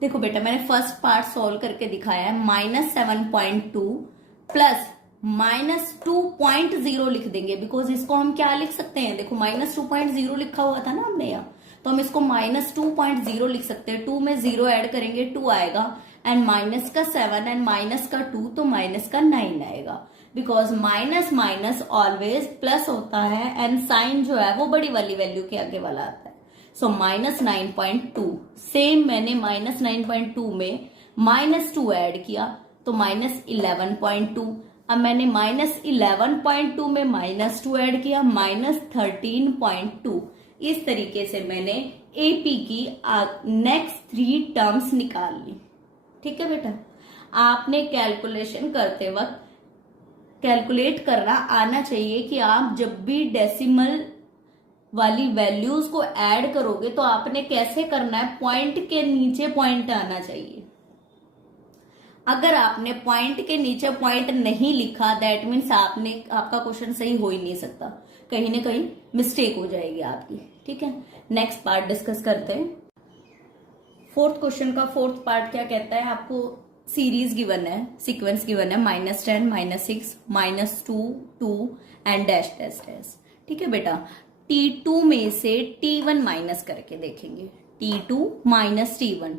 देखो बेटा, मैंने फर्स्ट पार्ट सॉल्व करके दिखाया है, -7.2 प्लस -2.0 लिख देंगे, बिकॉज इसको हम क्या लिख सकते हैं, देखो -2.0 लिखा हुआ था ना हमने यहाँ, तो हम इसको -2.0 लिख सकते हैं। 2 में 0 ऐड करेंगे 2 आएगा, एंड माइनस का 7 एंड माइनस का 2 तो माइनस का 9 आएगा, because minus minus always plus होता है, एंड साइन जो है वो बड़ी वाली वैल्यू के आगे वाला आता है। सो -9.2, सेम मैंने -9.2 में -2 ऐड किया तो -11.2। अब मैंने -11.2 में -2 ऐड किया, -13.2। इस तरीके से मैंने एपी की नेक्स्ट 3 टर्म्स निकाल ली। ठीक है बेटा, आपने कैलकुलेशन करते वक्त कैलकुलेट करना आना चाहिए कि आप जब भी डेसिमल वाली वैल्यूज को ऐड करोगे तो आपने कैसे करना है, पॉइंट के नीचे पॉइंट आना चाहिए। अगर आपने पॉइंट के नीचे पॉइंट नहीं लिखा दैट मीन्स आपका क्वेश्चन सही हो ही नहीं सकता, कहीं ना कहीं मिस्टेक हो जाएगी आपकी। ठीक है, नेक्स्ट पार्ट डिस्कस करते हैं। फोर्थ क्वेश्चन का फोर्थ पार्ट क्या कहता है, आपको सीरीज गिवन है, सीक्वेंस गिवन है -10, -6, -2, 2 एंड डैश डैश डैश। ठीक है बेटा, T2 में से T1 माइनस करके देखेंगे, T2 माइनस T1,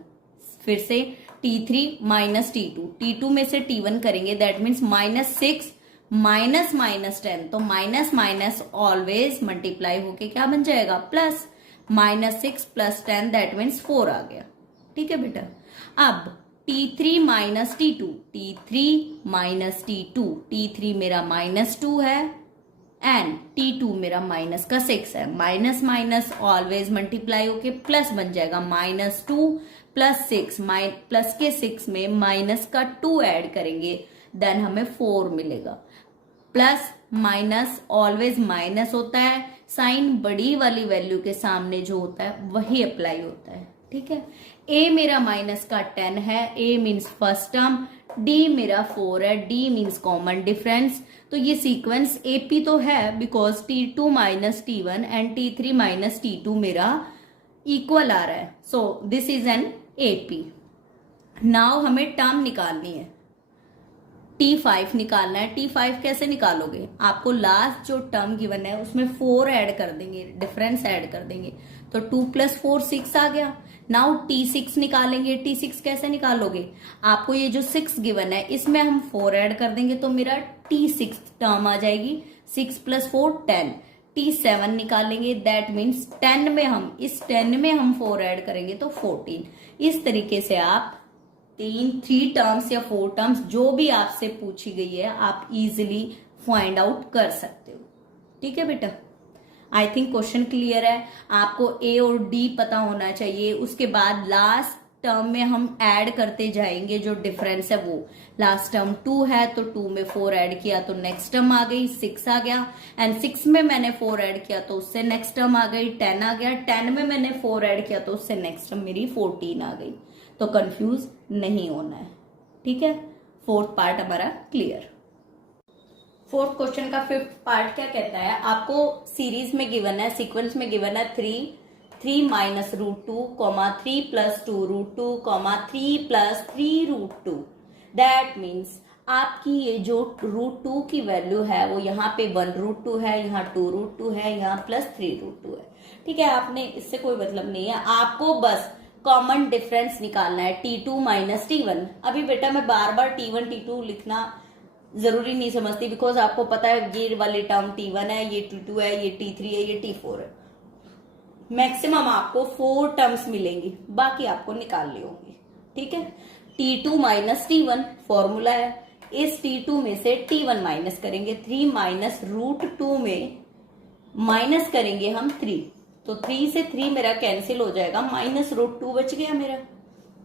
फिर से T3 माइनस T2, T2 में से T1 करेंगे दैट मीन्स -6 माइनस -10, तो माइनस माइनस ऑलवेज मल्टीप्लाई होके क्या बन जाएगा, प्लस, -6 + 10 दैट मीन्स 4 आ गया। ठीक है बेटा, अब T3 minus T2, T3 minus T2, T3 मेरा -2 है एंड T2 मेरा माइनस का 6 है, माइनस माइनस ऑलवेज मल्टीप्लाई होके प्लस बन जाएगा, -2 + 6, प्लस के 6 में माइनस का 2 ऐड करेंगे देन हमें 4 मिलेगा। प्लस माइनस ऑलवेज माइनस होता है, साइन बड़ी वाली वैल्यू के सामने जो होता है वही अप्लाई होता है। ठीक है, ए मेरा माइनस का 10 है, ए मीन्स फर्स्ट टर्म, डी मेरा 4 है, डी मीन्स कॉमन डिफरेंस। तो ये सीक्वेंस एपी तो है because T2 minus T1 and T3 minus T2 मेरा इक्वल आ रहा है, सो this is an AP. Now हमें टर्म निकालनी है, T5 निकालना है। T5 कैसे निकालोगे, आपको लास्ट जो टर्म गिवन है उसमें 4 ऐड कर देंगे, डिफरेंस ऐड कर देंगे, तो 2 + 4 6 आ गया। नाउ T6 निकालेंगे, T6 कैसे निकालोगे, आपको ये जो 6 गिवन है इसमें हम 4 ऐड कर देंगे तो मेरा T6 टर्म आ जाएगी, 6 + 4 10। T7 निकालेंगे दैट मीन्स 10 में हम 4 ऐड करेंगे तो 14। इस तरीके से आप 3 टर्म्स या 4 टर्म्स जो भी आपसे पूछी गई है आप इजिली फाइंड आउट कर सकते हो। ठीक है बेटा, आई थिंक क्वेश्चन क्लियर है। आपको ए और डी पता होना चाहिए, उसके बाद लास्ट टर्म में हम ऐड करते जाएंगे जो डिफरेंस है वो। लास्ट टर्म 2 है तो 2 में 4 ऐड किया तो नेक्स्ट टर्म आ गई 6 आ गया, एंड 6 में मैंने 4 ऐड किया तो उससे नेक्स्ट टर्म आ गई 10 आ गया, 10 में मैंने 4 ऐड किया तो उससे नेक्स्ट टर्म मेरी 14 आ गई। तो कंफ्यूज नहीं होना है। ठीक है, फोर्थ पार्ट हमारा क्लियर। फोर्थ क्वेश्चन का फिफ्थ पार्ट क्या कहता है, आपको सीरीज में गिवन है, सीक्वेंस में गिवन है 3 -√2, 3 + 2√2, 3 + 3√2। दैट मीन्स आपकी ये जो √2 की वैल्यू है वो यहाँ पे 1√2 है, यहाँ 2√2 है, यहाँ +3√2 है। ठीक है, आपने इससे कोई मतलब नहीं है, आपको बस कॉमन डिफरेंस निकालना है T2 माइनस T1। अभी बेटा मैं बार बार T1 T2 लिखना जरूरी नहीं समझती बिकॉज आपको पता है ये वाली टर्म T1 है, ये T2 है, ये T3 है, ये T4 है। मैक्सिमम आपको 4 टर्म्स मिलेंगी, बाकी आपको निकालनी होगी। ठीक है, T2 माइनस T1 फॉर्मूला है, इस T2 में से T1 माइनस करेंगे, 3 माइनस √2 में माइनस करेंगे हम 3, तो 3 से 3 मेरा कैंसिल हो जाएगा, -√2 बच गया मेरा।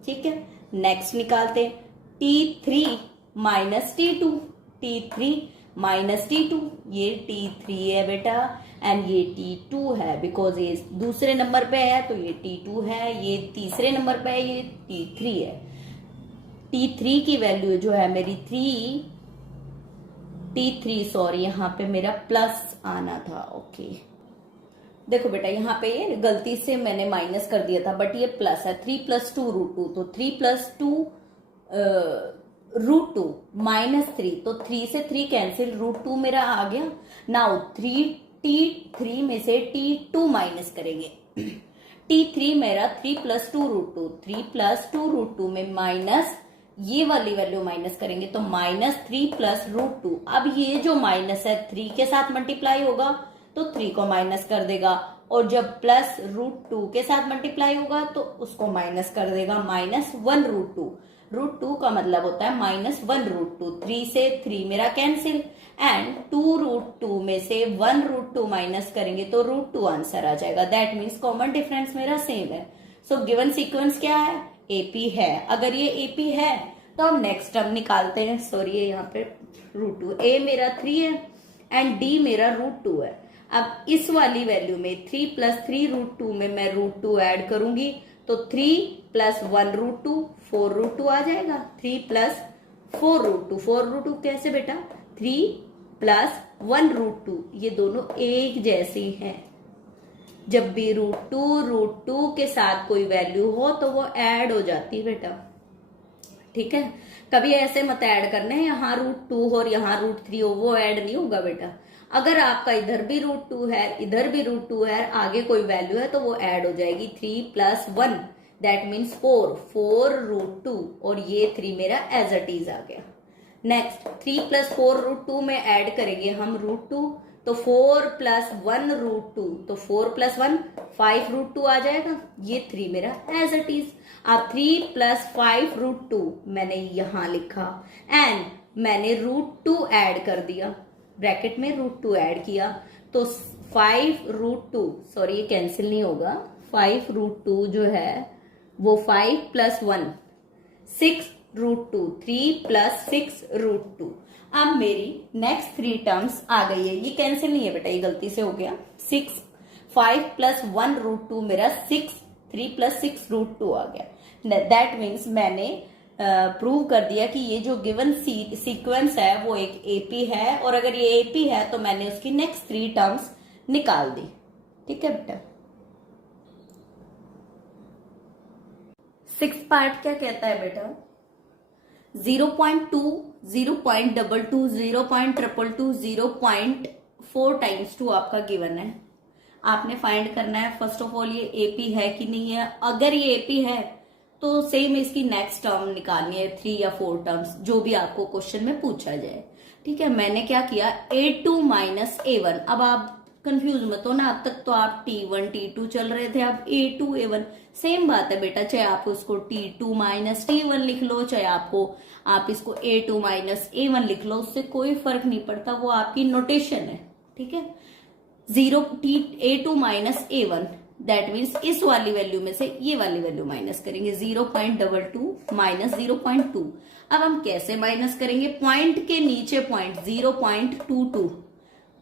ठीक है, नेक्स्ट निकालते हैं T3 minus T2, T3 minus T2, ये T3 है बेटा एंड ये T2 है, बिकॉज ये दूसरे नंबर पे है तो ये T2 है, ये तीसरे नंबर पे है, ये T3 है। T3 की वैल्यू जो है मेरी T3 सॉरी यहाँ पे मेरा प्लस आना था। ओके, देखो बेटा यहाँ पे ये गलती से मैंने माइनस कर दिया था बट ये प्लस है, 3 + 2√2, तो 3 + 2 √2 -3, तो 3 से 3 कैंसिल, √2 मेरा आ गया। नाउ T3 में से T2 माइनस करेंगे, T3 मेरा 3 + 2√2, 3 + 2√2 में माइनस ये वाली वैल्यू माइनस करेंगे तो -3 + √2। अब ये जो माइनस है 3 के साथ मल्टीप्लाई होगा तो 3 को माइनस कर देगा, और जब प्लस √2 के साथ मल्टीप्लाई होगा तो उसको माइनस कर देगा, -1√2। √2 का मतलब होता है -1√2। 3 से 3 मेरा कैंसिल एंड 2√2 में से 1√2 माइनस करेंगे तो √2 आंसर आ जाएगा। दैट मीन्स कॉमन डिफरेंस मेरा सेम है। सो गिवन सीक्वेंस क्या है, एपी है। अगर ये एपी है तो हम नेक्स्ट टर्म निकालते हैं। सॉरी ये यहाँ पे √2, ए मेरा 3 है एंड डी मेरा √2 है। अब इस वाली वैल्यू में 3 + 3 √2 में मैं √2 ऐड करूंगी तो 3 + 1 √2 4 √2 आ जाएगा। 3 + 4 √2 4 √2 कैसे बेटा 3 + 1 √2 ये दोनों एक जैसे हैं। जब भी √2 के साथ कोई वैल्यू हो तो वो ऐड हो जाती है बेटा, ठीक है। कभी ऐसे मत ऐड करना है यहाँ √2 और यहाँ √3 हो, वो ऐड नहीं होगा बेटा। अगर आपका इधर भी √2 है इधर भी √2 है आगे कोई वैल्यू है तो वो ऐड हो जाएगी। 3 + 1 दैट मीन्स 4 √2 और ये 3 मेरा एज इट इज आ गया। नेक्स्ट 3 + 4 √2 में ऐड करेंगे हम √2 तो 4 + 1 √2 तो 4 + 1 5 √2 आ जाएगा। ये 3 मेरा एज इट इज। अब 3 + 5 √2 मैंने यहां लिखा एंड मैंने √2 ऐड कर दिया, ब्रैकेट में √2 ऐड किया तो 5 √2 सॉरी ये कैंसिल नहीं होगा। 5 √2 जो है वो 5 + 1 6 √2 3 + 6 √2। अब मेरी नेक्स्ट 3 टर्म्स आ गई है, ये कैंसिल नहीं है बेटा, ये गलती से हो गया। 6 5 + 1 √2 मेरा 6 3 + 6 √2 आ गया। दैट मीन्स मैंने प्रूव कर दिया कि ये जो गिवन सीक्वेंस है वो एक एपी है और अगर ये एपी है तो मैंने उसकी नेक्स्ट 3 टर्म्स निकाल दी, ठीक है बेटा। 6th पार्ट क्या कहता है बेटा 0.2 0.22 0.222 0.4 × 2 आपका गिवन है। आपने फाइंड करना है फर्स्ट ऑफ ऑल ये एपी है कि नहीं है। अगर ये एपी है तो सेम इसकी नेक्स्ट टर्म निकालनी है 3 या 4 टर्म्स जो भी आपको क्वेश्चन में पूछा जाए, ठीक है। मैंने क्या किया A2 - A1। अब आप कंफ्यूज मत हो ना, अब तक तो आप T1 T2 चल रहे थे, अब A2 A1 सेम बात है बेटा। चाहे आप उसको T2 - T1 लिख लो चाहे आप इसको A2 - A1 लिख लो, उससे कोई फर्क नहीं पड़ता, वो आपकी नोटेशन है, ठीक है। A2 - A1 दैट मीन्स इस वाली वैल्यू में से ये वाली वैल्यू माइनस करेंगे 0.22 - 0.2। अब हम कैसे माइनस करेंगे, पॉइंट के नीचे पॉइंट 0.22 -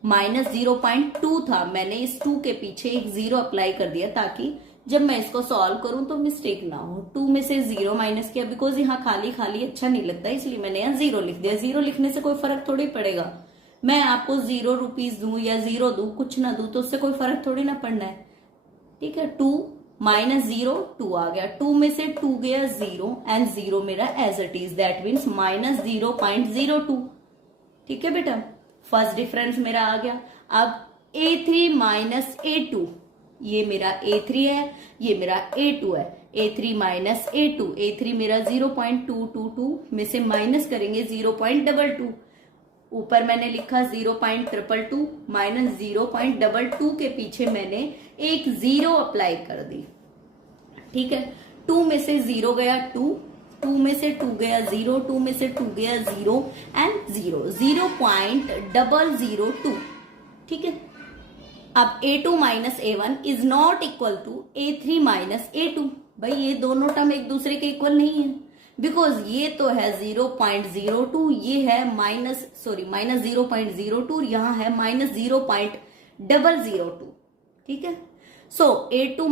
0.2 था, मैंने इस 2 के पीछे एक 0 अप्लाई कर दिया ताकि जब मैं इसको सॉल्व करूं तो मिस्टेक ना हो। 2 में से 0 माइनस किया बिकॉज यहाँ खाली खाली अच्छा नहीं लगता, इसलिए मैंने यहाँ 0 लिख दिया। 0 लिखने से कोई फर्क थोड़ी पड़ेगा, मैं आपको 0 रुपीज दूं या 0 दूं कुछ ना दूं तो उससे कोई फर्क थोड़ी ना पड़ना है, ठीक है। 2 - 0 2 आ गया, 2 में से 2 गया 0 एंड 0 मेरा as it is that means -0.02, ठीक है बेटा। फर्स्ट डिफरेंस मेरा आ गया। अब A3 - A2 ये मेरा A3 है ये मेरा A2 है। A3 - A2 A3 मेरा 0.222 में से माइनस करेंगे 0.22, ऊपर मैंने लिखा 0.222 - 0.22 के पीछे मैंने एक 0 अप्लाई कर दी, ठीक है। 2 में से 0 गया 2 में से 2 गया 0 2 में से 2 गया 0 एंड 0.002, ठीक है। अब A2 - A1 is not equal to A3 - A2। भाई ये दोनों टर्म एक दूसरे के इक्वल नहीं है बिकॉज ये तो है 0.02 ये है -0.02 यहाँ है -0.002, ठीक है। So A2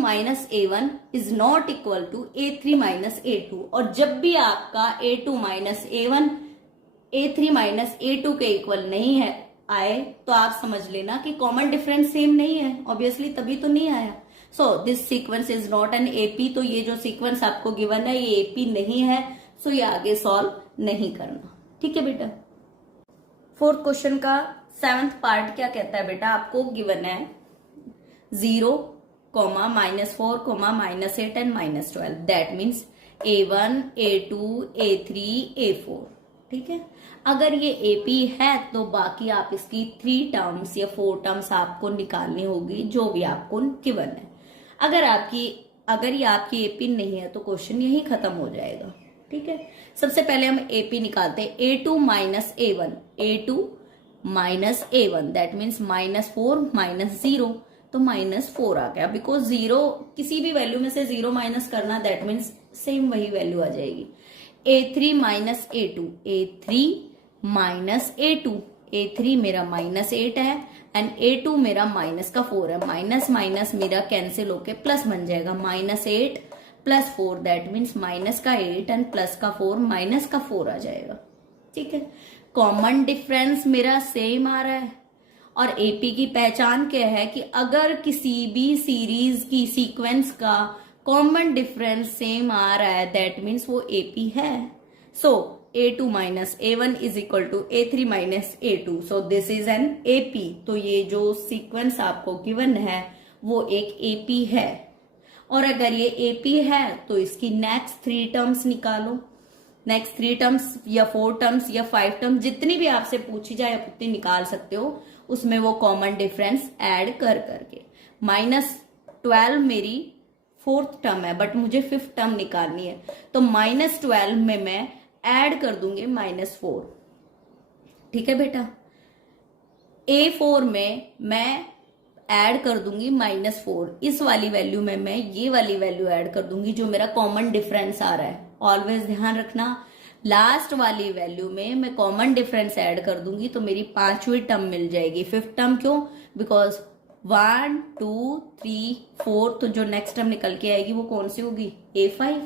- A1 is not equal to A3 - A2 और जब भी आपका A2 - A1 A3 - A2 के इक्वल नहीं है आए तो आप समझ लेना कि कॉमन डिफरेंस सेम नहीं है, ऑब्वियसली तभी तो नहीं आया। So this sequence is not an AP, तो ये जो सीक्वेंस आपको गिवन है ये एपी नहीं है, सो ये आगे सॉल्व नहीं करना, ठीक है बेटा। 4th क्वेश्चन का 7th पार्ट क्या कहता है बेटा, आपको गिवन है 0, -4, -8 and -12 that means A1 A2 A3 A4, ठीक है। अगर ये एपी है तो बाकी आप इसकी 3 टर्म्स या 4 टर्म्स आपको निकालनी होगी जो भी आपको गिवन है। अगर ये आपकी एपी नहीं है तो क्वेश्चन यही खत्म हो जाएगा, ठीक है। सबसे पहले हम एपी निकालते हैं। A2 - A1 A2 - A1 that means -4 - 0 तो -4 आ गया बिकॉज 0 किसी भी वैल्यू में से 0 माइनस करना दैट मीन्स सेम वही वैल्यू आ जाएगी। A3 minus A2, A3 minus A2, A3 मेरा -8 है एंड A2 मेरा माइनस का 4 है। माइनस माइनस मेरा कैंसिल होके प्लस बन जाएगा, -8 + 4 दैट मीन्स माइनस का 8 एंड प्लस का 4 माइनस का 4 आ जाएगा। ठीक है, कॉमन डिफरेंस मेरा सेम आ रहा है। और एपी की पहचान क्या है कि अगर किसी भी सीरीज की सीक्वेंस का कॉमन डिफरेंस सेम आ रहा है दैट मीन्स वो एपी है। So A2 minus A1 is equal to A3 minus A2, so this is an AP। तो ये जो सीक्वेंस आपको गिवन है वो एक AP है। और अगर ये AP है तो इसकी नेक्स्ट 3 टर्म्स निकालो। नेक्स्ट 3 टर्म्स या 4 टर्म्स या 5 टर्म्स जितनी भी आपसे पूछी जाए आप उतनी निकाल सकते हो, उसमें वो कॉमन डिफरेंस ऐड कर करके। -12 मेरी 4th टर्म है बट मुझे 5th टर्म निकालनी है, तो -12 में मैं ऐड कर दूंगी -4। ठीक है बेटा, A4 में मैं ऐड कर दूंगी -4। इस वाली वैल्यू में मैं ये वाली वैल्यू ऐड कर दूंगी जो मेरा कॉमन डिफरेंस आ रहा है। ऑलवेज ध्यान रखना, लास्ट वाली वैल्यू में मैं कॉमन डिफरेंस ऐड कर दूंगी तो मेरी 5वीं टर्म मिल जाएगी। 5th टर्म क्यों? बिकॉज 1 2 3 4, तो जो नेक्स्ट टर्म निकल के आएगी वो कौन सी होगी? A5।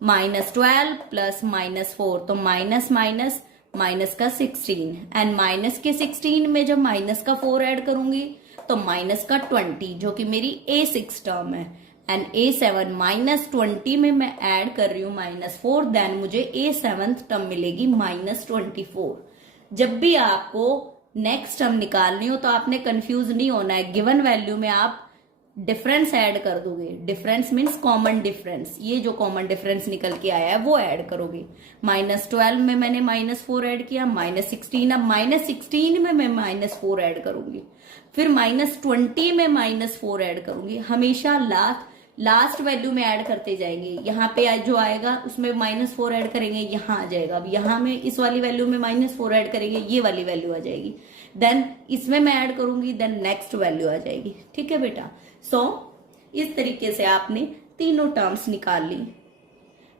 -12 प्लस -4 तो माइनस माइनस माइनस का 16 एंड माइनस के 16 में जब माइनस का 4 ऐड करूंगी तो माइनस का 20 जो कि मेरी A6 टर्म है। एंड A7 -20 में मैं ऐड कर रही हूं -4, देन मुझे A7th टर्म मिलेगी -24। जब भी आपको नेक्स्ट टर्म निकालनी हो तो आपने कंफ्यूज नहीं होना है, गिवन वैल्यू में आप डिफरेंस ऐड कर दोगे। डिफरेंस मीन्स कॉमन डिफरेंस, ये जो कॉमन डिफरेंस निकल के आया है वो ऐड करोगे। -12 में मैंने -4 ऐड किया, -16, अब -16 में मैं -4 ऐड करूंगी, फिर -20 में -4 ऐड करूंगी। हमेशा लास्ट वैल्यू में ऐड करते जाएंगे। यहाँ पे जो आएगा उसमें -4 ऐड करेंगे, यहाँ आ जाएगा। अब यहाँ में इस वाली वैल्यू में -4 ऐड करेंगे, ये वाली वैल्यू आ जाएगी। देन इसमें मैं ऐड करूंगी, देन नेक्स्ट वैल्यू आ जाएगी। ठीक है बेटा, सो इस तरीके से आपने तीनों टर्म्स निकाल ली।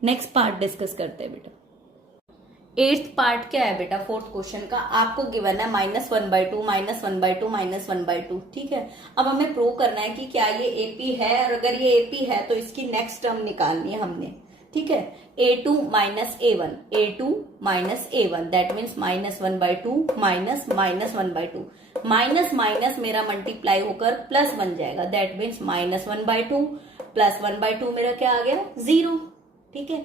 नेक्स्ट पार्ट डिस्कस करते हैं बेटा। 8th पार्ट क्या है बेटा? 4th क्वेश्चन का आपको गिवन है -1/2 -1/2 -1/2। ठीक है, अब हमें प्रूव करना है कि क्या ये AP है, और अगर ये AP है तो इसकी नेक्स्ट टर्म निकालनी है हमने। ठीक है, A2 minus A1, A2 minus A1 that means -1/2 minus -1/2। Minus minus मेरा मल्टीप्लाई होकर प्लस बन जाएगा, दैट मीन्स -1/2 प्लस 1/2 मेरा क्या आ गया? 0। ठीक है,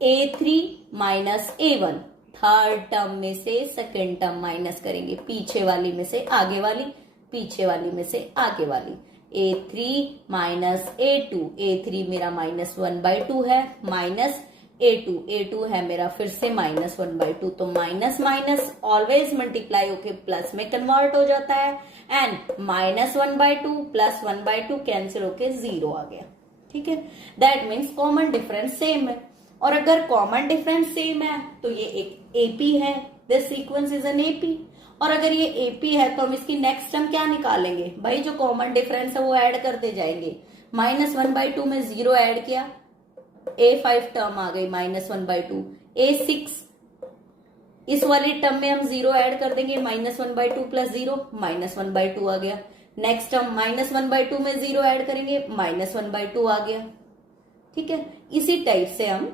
A3 minus A1 third term में से सेकेंड टर्म माइनस करेंगे, पीछे वाली में से आगे वाली, पीछे वाली में से आगे वाली। A3 माइनस A2, A3 मेरा -1/2 है, माइनस A2, A2 है मेरा फिर से -1/2। तो माइनस माइनस ऑलवेज मल्टीप्लाई होके प्लस में कन्वर्ट हो जाता है, एंड -1/2 प्लस 1/2 कैंसिल होके 0 आ गया। ठीक है, that means common difference same है। और अगर कॉमन डिफरेंस सेम है तो ये एक AP है, this sequence is an AP। और अगर ये AP है तो हम इसकी नेक्स्ट टर्म क्या निकालेंगे? भाई जो कॉमन डिफरेंस है वो ऐड करते जाएंगे। -1/2 में 0 ऐड किया, A5 टर्म आ गई -1/2। A6 इस वाली टर्म में हम 0 ऐड कर देंगे, -1/2 प्लस 0 -1/2 आ गया। नेक्स्ट टर्म -1/2 में 0 ऐड करेंगे, -1/2 आ गया। ठीक है, इसी टाइप से हम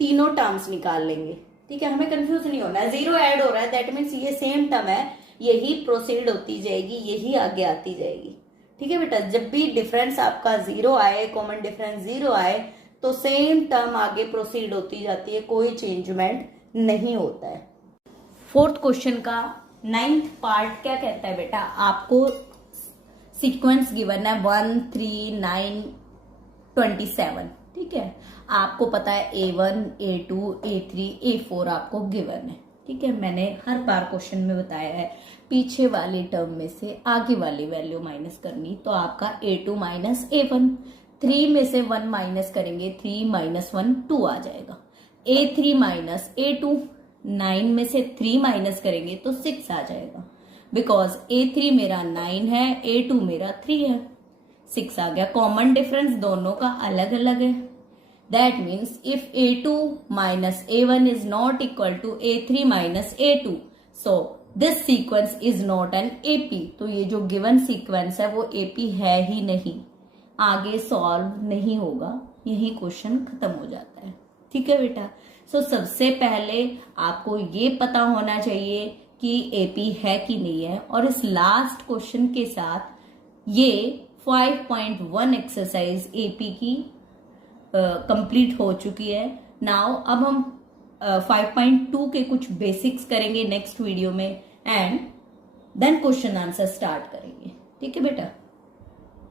तीनों टर्म्स निकाल लेंगे। ठीक है, हमें कंफ्यूज नहीं होना है। 0 ऐड हो रहा है दैट मीन्स ये सेम टर्म है, यही प्रोसीड होती जाएगी, यही आगे आती जाएगी। ठीक है बेटा, जब भी डिफरेंस आपका 0 आए, कॉमन डिफरेंस 0 आए, तो सेम टर्म आगे प्रोसीड होती जाती है, कोई चेंजमेंट नहीं होता है। 4th क्वेश्चन का 9th पार्ट क्या कहता है बेटा? आपको सीक्वेंस गिवन है 1 3 9 27। ठीक है, आपको पता है A1 A2 A3 A4 आपको गिवन है। ठीक है, मैंने हर बार क्वेश्चन में बताया है पीछे वाली टर्म में से आगे वाली वैल्यू माइनस करनी, तो आपका A2 माइनस A1, 3 में से 1 माइनस करेंगे, 3 माइनस 1 2 आ जाएगा। A3 माइनस A2, 9 में से 3 माइनस करेंगे तो 6 आ जाएगा, बिकॉज A3 मेरा 9 है, A2 मेरा 3 है, 6 आ गया। कॉमन डिफरेंस दोनों का अलग अलग है, That means if A2 minus A1 is not equal to A3 minus A2, so this sequence is not an AP. तो ये जो given sequence है वो AP है ही नहीं, आगे सॉल्व नहीं होगा, यही क्वेश्चन खत्म हो जाता है। ठीक है बेटा। सो सबसे पहले आपको ये पता होना चाहिए कि AP है कि नहीं है, और इस लास्ट क्वेश्चन के साथ ये 5.1 एक्सरसाइज AP की कंप्लीट हो चुकी है। नाउ अब हम 5.2 के कुछ बेसिक्स करेंगे नेक्स्ट वीडियो में, and then question answer start करेंगे। ठीक है बेटा।